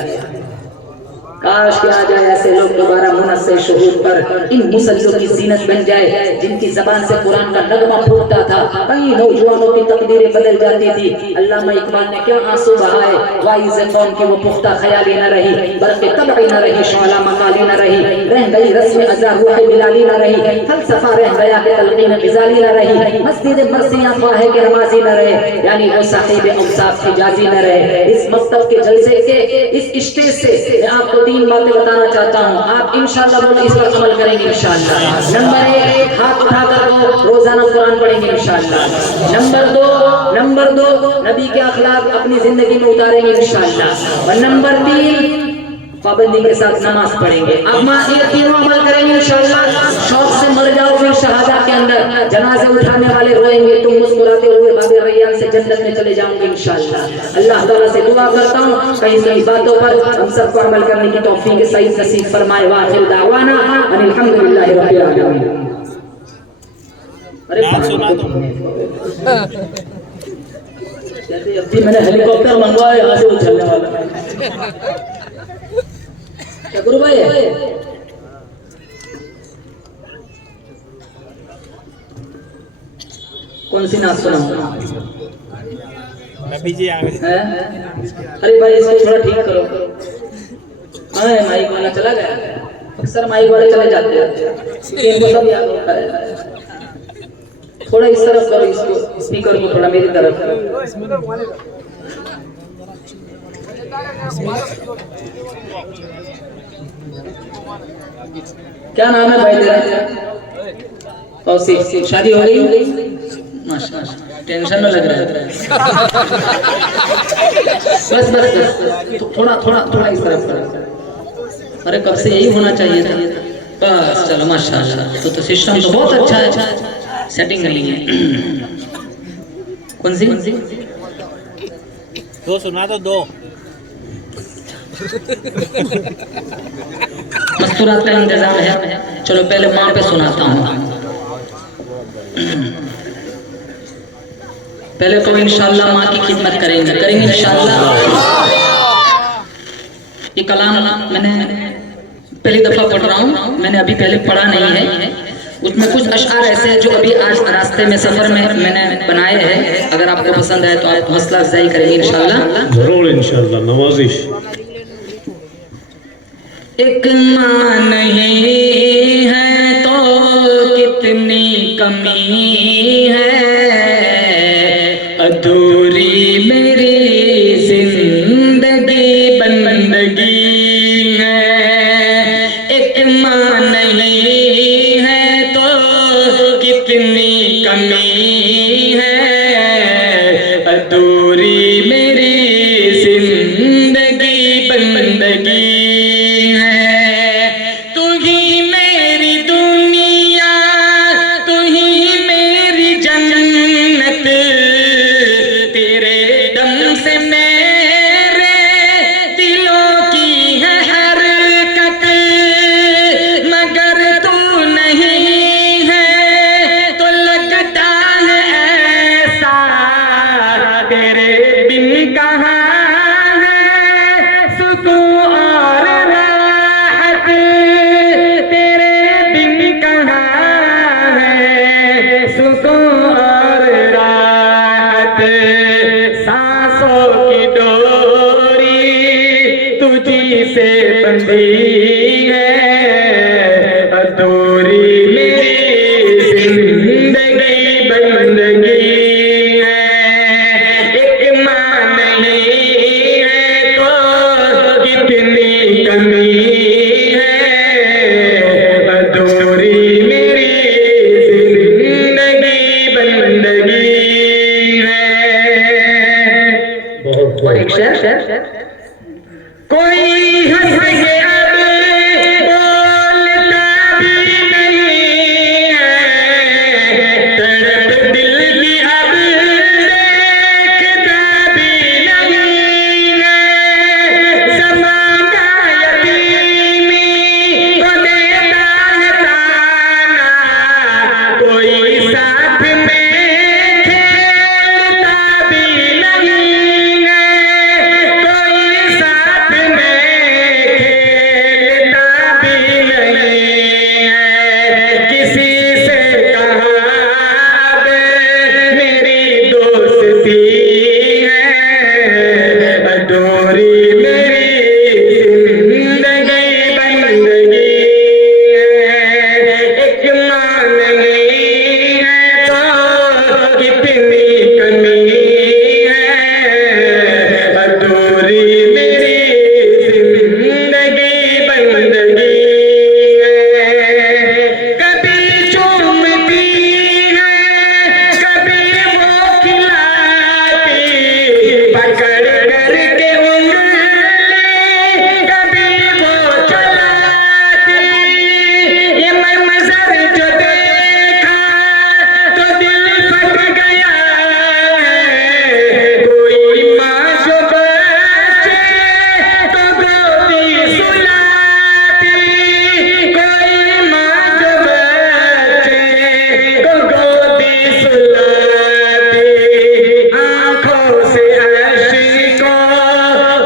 काश के आ जाए ऐसे लोग दोबारा मुनस्से शहूद पर, इन मुसल्लों की जीनत बन जाए जिनकी जबान से कुरान का नगमा फूटता था। कई नौजवानों की तकदीरें बदल जाती थी। अल्लामा इकबाल ने क्या आंसू बहाए, वाइज़ कौम की वो पुख्ता ख्याली न रही, बरक़े तबई न रही, शौला मकाली न रही, रह गई रस्म अज़ा रूह बिलाली न रही, फलसफा रह गया कि तलक़ीन ग़िज़ाली न रही, मस्जिद मर्सियां ख्वाहे के नमाज़ी न रहे, यानी वो साहिब औसाफ की जाजी न रहे। इस मकतब के जलसे के इस स्टेज से मैं आपको 3 बातें बताना चाहता हूँ। आप इंशाअल्लाह बोलो इस पर अमल करेंगे इंशाअल्लाह। नंबर 1, हाथ उठाकर को रोजाना कुरान पढ़ेंगे इंशाअल्लाह। नंबर 2 नबी के अखलाक अपनी जिंदगी में उतारेंगे इंशाअल्लाह। और नंबर 3 पाबंदी के साथ नमाज पढ़ेंगे। अब माँ ये तीनों अमल करेंगे इंशाअल्लाह। शौक से मर जाओ फिर शहादा के अंदर, जनाजे उठाने वाले रोएंगे, तुम मुस्कुराते हुए बाबे रैयान से जन्नत में चले जाओगे इंशाअल्लाह। अल्लाह ताला से दुआ करता हूँ कई सही बातों पर हम सबको अमल करने की तौफीक सही नसीब फरमाए। वाखिर दावाना अनिल हम्दुलिल्लाहि रब्बिल आलमीन। अरे सुना दो, जैसे मैंने हेलीकॉप्टर मंगवाया यहाँ से उछलने वाला क्या गुरु भाई है? कौन सी नाच सुना? नबी जी आ गए। अरे भाई इसको थोड़ा ठीक करो। माइक वाला चला गया, अक्सर माइक वाले चले जाते हैं, इनको सब याद होता है। थोड़ा इस तरफ करो इसको, स्पीकर को थोड़ा मेरी तरफ। क्या नाम है भाई तेरा? तौसीफ। शादी हो गई? माशाल्लाह, टेंशन में लग रहा है। बस थोड़ा इस तरफ करो। अरे कब से यही होना चाहिए था। बस चलो माशाल्लाह, तो सिस्टम तो बहुत अच्छा है, सेटिंग कर ली है। कौन सी 2 सुना दो 2 मस्तूरात का इंतजाम है। चलो पहले माँ पे सुनाता हूँ। पहले तो इंशाअल्लाह माँ की खिदमत करेंगे इंशाअल्लाह। ये कलाम मैंने पहली दफा पढ़ रहा हूँ, मैंने अभी पहले पढ़ा नहीं है। उसमें कुछ अशआर ऐसे हैं जो अभी आज रास्ते में सफर में मैंने बनाए हैं। अगर आपको पसंद आए तो आप हौसला अफजाई करेंगे इंशाअल्लाह। जरूर इंशाअल्लाह, नवाजिश। एक माँ नहीं है तो कितनी कमी है, अधूरी मेरी जिंदगी बंदगी है। एक माँ नहीं है तो कितनी कमी है, अधूरी मेरी जिंदगी बंदगी। तुझी से बंधी है, अधूरी मेरी जिंदगी बंदगी है। एक माँ नहीं है तो कितनी कमी है, अधूरी मेरी जिंदगी बंदगी है। और एक शेर कोई हंस के अब बोलता भी नहीं है, तड़प दिल की अब देखता भी नहीं है। ज़माना यतीमी को देता है ताना, कोई साथ में खेलता भी नहीं है, कोई साथ में खेलता भी नहीं है। किसी से कहा अब मेरी दोस्ती है, अधूरी मेरी जिंदगी बंदगी है। एक माँ नहीं है तो कितनी कमी है, अधूरी मेरी जिंदगी बंदगी है। कभी चूमती है, कभी वो खिलाती, पकड़ करके उंगली कभी वो चलाती। ये मैं मंजर जो देखा तो दिल फट गया है, कोई माँ जो बचे तो गोदी सुलाती, कोई माँ जो बचे तो गोदी सुलाती। आंखों से आशिकों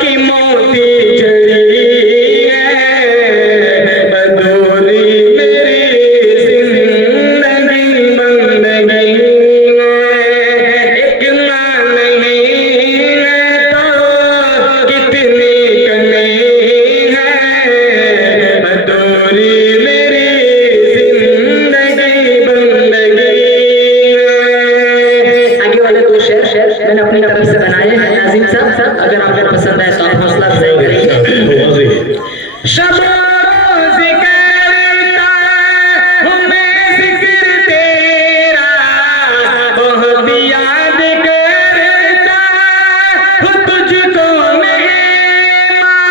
की मोती झड़ी है, अधूरी मेरी जिंदगी बंदगी है। एक माँ नहीं है तो कितनी कमी है, अधूरी मेरी जिंदगी बंदगी है। आगे वाले दो शेर मैंने अपनी तरफ से बनाए हैं नाज़िम साहब, अगर आपको पसंद आए तो आप हौसला अफजाई करेंगे। नवाजिश। शबो रोज़ करता हूँ मैं ज़िक्र तेरा, बहुत याद करता हूँ तुझको मैं माँ।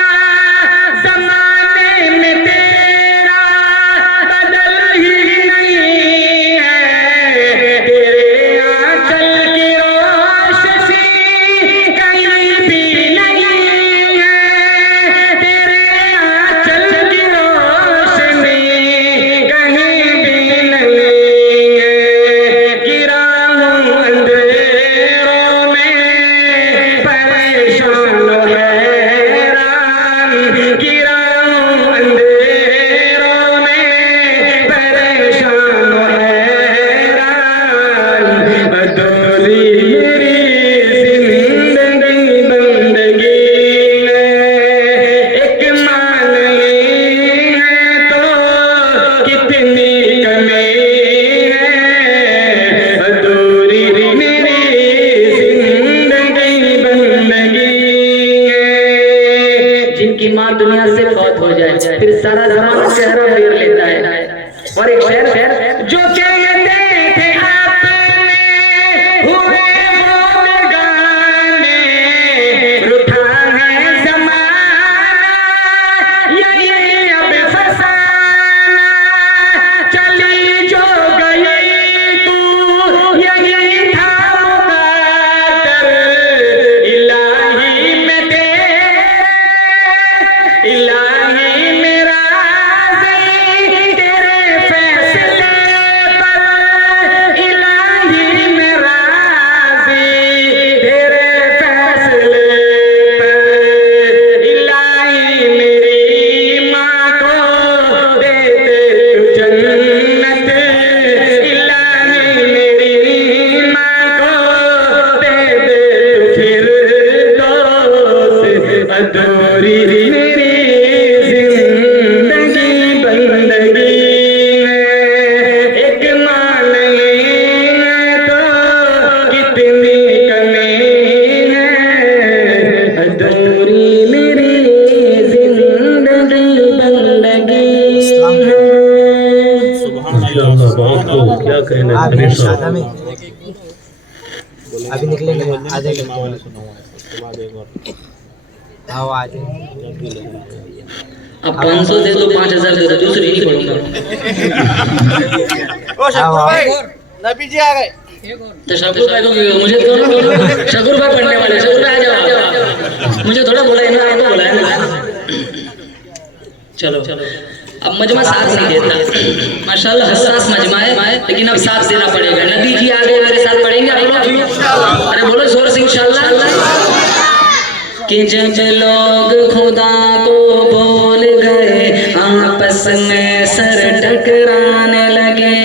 ज़माने में तेरा बदल ही नहीं है, तेरे आंचल की रोशनी कहीं भी नहीं है, तेरे आंचल की रोशनी कहीं भी नहीं है। गिरा हूँ अंधेरों में परेशान हैरान, गिरा हूँ अंधेरों में परेशान हैरान, अधूरी मेरी जिंदगी बंदगी है। एक माँ नहीं है तो कितनी कमी है, अधूरी मेरी जिंदगी बंदगी है। जिनकी माँ दुनिया से फौत हो जाए फिर सारा जमाना चेहरा फेर लेता है। और एक शेर जो कहते थे आपने हुए वो बेगाने, रूठा है ज़माना यही अब फसाना, चली जो गई तू यही था मुक़द्दर, इलाही में तेरे इलाही मेरा तेरे फैसले पर अधूरी मेरी जिंदगी बंदगी एक मान तो कितनी कमी है अधूरी मेरी जिंदगी बंदगी माशाअल्लाह बहुत खूब क्या कहने खलील साहब अभी निकलेंगे आधे घंटे आओ आज अब 500 दे दो 5000 दे दो दूसरी नहीं पढ़ूंगा नबी जी आ गए तो शकूर भाई को मुझे तो शकूर भाई पढ़ने वाले शकूर भाई आ जाओ मुझे थोड़ा बोला है ना आपको बोला है ना चलो अब मजमा साथ नहीं देता माशाल्लाह हसास मजमा है लेकिन अब साथ देना पड़ेगा नबी जी आगे मेरे साथ पढ़ेंगे आप लोग अरे बोलो जोर से इंशाल्लाह कि जब लोग खुदा को बोल गए आपस में सर टकराने लगे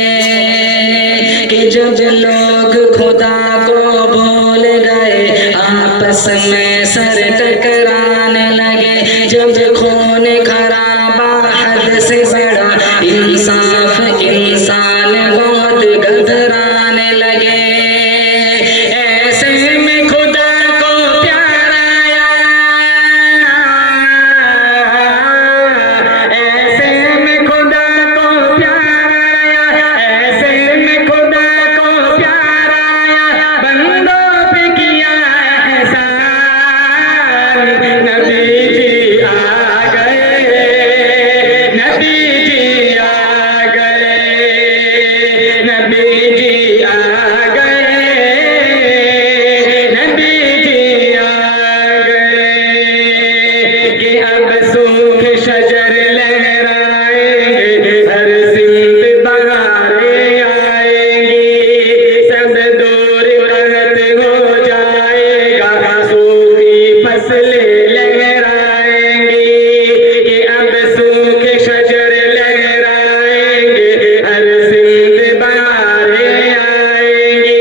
कि जब लोग खुदा को बोल गए आपस में सर टकराने लगे जब खून खराबा हद से बड़ा इंसाफ इंसान बहुत गधराने लगे ऐसे में खुदा को प्यार आया ऐसे में खुदा को प्यार आया ऐसे में खुदा को प्यार आया बंदों पे किया एहसान नबी जी आ गए नबी जी आ गए नबी जी आ गए नबी जी आ गए कि अब सूख शजर लहराएंगे हर सिमत बहारें आएंगी सब दूर रहत हो जाएगा सूखी फसलें लहराएंगी कि अब सूख शजर लहराएंगे हर सिमत बहारें आएंगी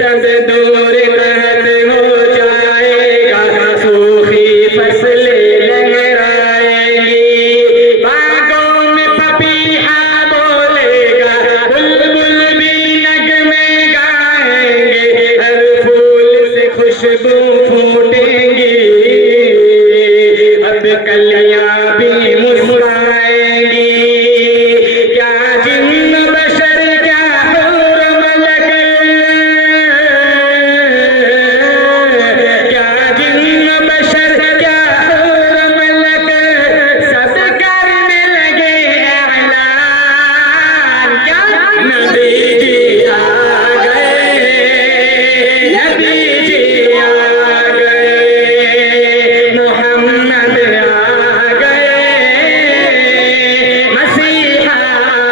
सब दूर रहत हो जाएगा सूखी फसलें लहराएंगी बागों में पपीहा बोलेगा बुलबुल भी नगमे गाएंगे हर फूल से खुशबू फूटेंगी अब कलियां भी मुस्कुराएंगी क्या जिन्न बशर क्या हूर मलक क्या जिन्न बशर क्या हूर मलक सब करने लगे ऐलान क्या नबी जी आ गए नबी जी आ गए मोहम्मद आ गए मसीहा आ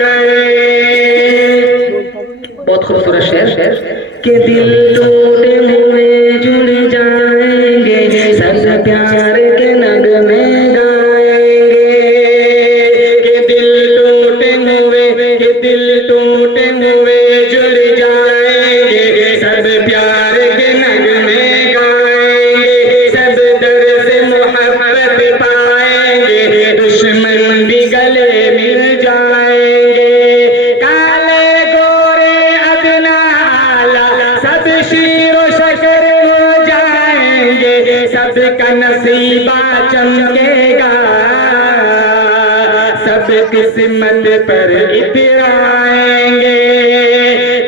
गए बहुत खूबसूरत शेर के दिल टूटे हुए जुड़ जाएंगे सब प्यार के नगमे गाएंगे के दिल टूटे हुए जुड़ जाएंगे सब प्यार के नगमे गाएंगे सब दर से मोहब्बत पाएंगे दुश्मन भी गले मिल जाएंगे काले गोरे अदना आला सब शीरो शकर हो जाएंगे सबका नसीबा चमकेगा सब किस्मत पर इतराएंगे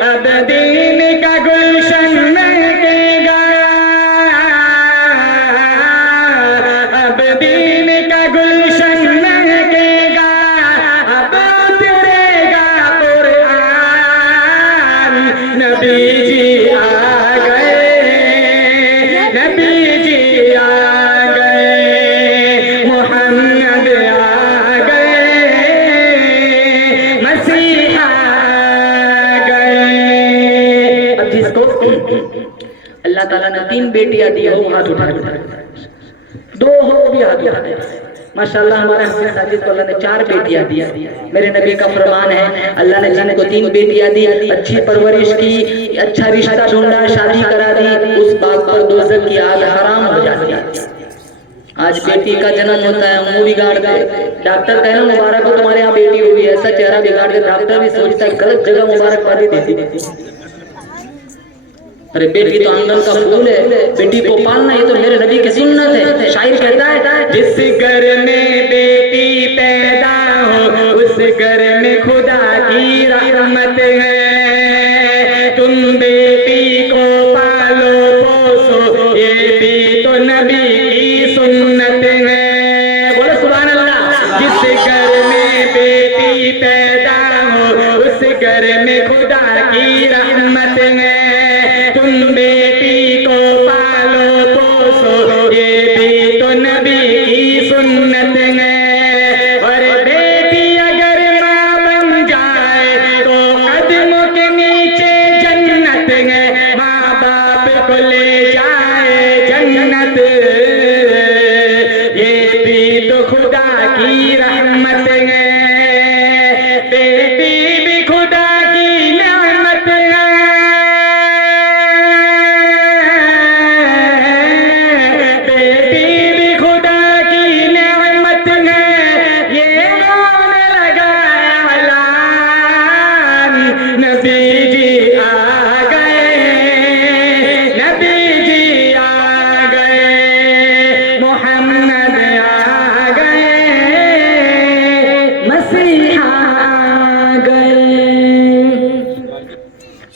अब दीन का गुलशन महकेगा अब दीन का गुलशन महकेगा अब उतरेगा कुरान नबी जी आ गए नबी जी आ गए मोहम्मद आ गए मसीहा आ गए अब जिसको अल्लाह ताला ने 3 बेटियां दी हो हाथ उठा दो 2 हो भी हाथ उठा दे माशाल्लाह हमारे हसन साजिद को अल्लाह ने 4 बेटियां दी मेरे नबी का फरमान है अल्लाह ने जिनको 3 बेटियां दी अच्छी परवरिश की अच्छा रिश्ता ढूंढा शादी करा दी उस बाग पर दोज़ख की आग हराम हो जाती है आज बेटी का जन्म होता है, मुंह बिगाड़ दे, डॉक्टर कहना मुबारक हो तुम्हारे यहाँ बेटी हुई, ऐसा चेहरा बिगाड़ दे, डॉक्टर भी सोचता है गलत जगह मुबारकबादी देती। अरे बेटी तो आंगन का फूल है, बेटी को पालना ये तो मेरे नबी की सुन्नत है। शायर कहता है जिस घर में बेटी पैदा हो उस घर में खुदा की रहमत है। तुम बेटी को पालो पोसो ये भी तो नबी की सुन्नत है। बोलो सुभान अल्लाह। जिस घर में बेटी पैदा हो उस घर में खुदा की रहमत है। तुम बेटी को पालो पोसो ये भी तो नबी की सुन्नत है। और बेटी अगर माँ बन जाए तो कदमों के नीचे जन्नत है। माँ बाप को ले जाए जन्नत, ये भी तो खुदा की रहमत है। बेटी भी खुदा की नेमत है। बेटी भी खुदा की नेमत है। ये रोने लगा ऐलान, नबी जी आ गए, नबी जी आ गए, मोहम्मद आ गए, मसीहा आ गए।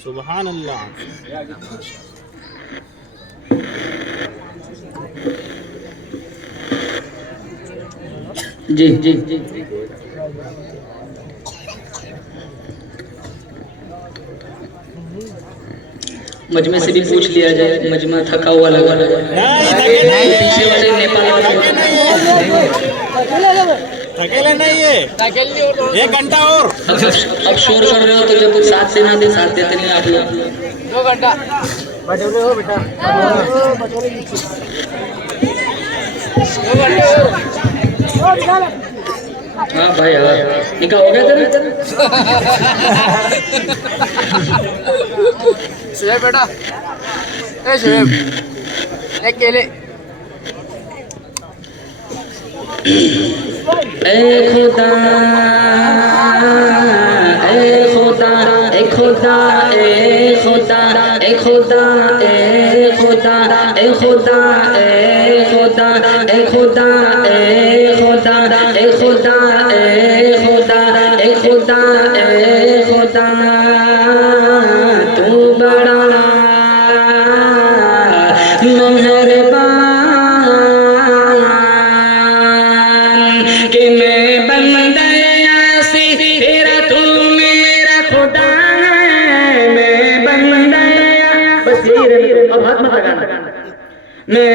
सुभान अल्लाह। जी जी जी मजमे से भी पूछ लिया जाए, मजमा थका हुआ लगा पीछे वाले नेपाल वाले अकेले नहीं है, 1 घंटा और। अब शोर कर रहे हो तो जब साथ देना दे, साथ देते नहीं आप लोग। 2 घंटा बटोरे हो बेटा, हाँ भाई हाँ, निकाह हो गया तेरा? शुएब बेटा, ए शुएब, एक केले। ए खुदा, ए खुदा, ए खुदा, ए खुदा, ए खुदा, ए खुदा, ए खुदा, ए खुदा, ए खुदा, ए खुदा, ए खुदा, ए खुदा, ए खुदा, ए खुदा, तू बड़ा मेहरबान कि मैं बंदा यासी तेरा, तू मेरा खुदा है। मैं बंदा बसीर, अब हाथ मत लगाना। मैं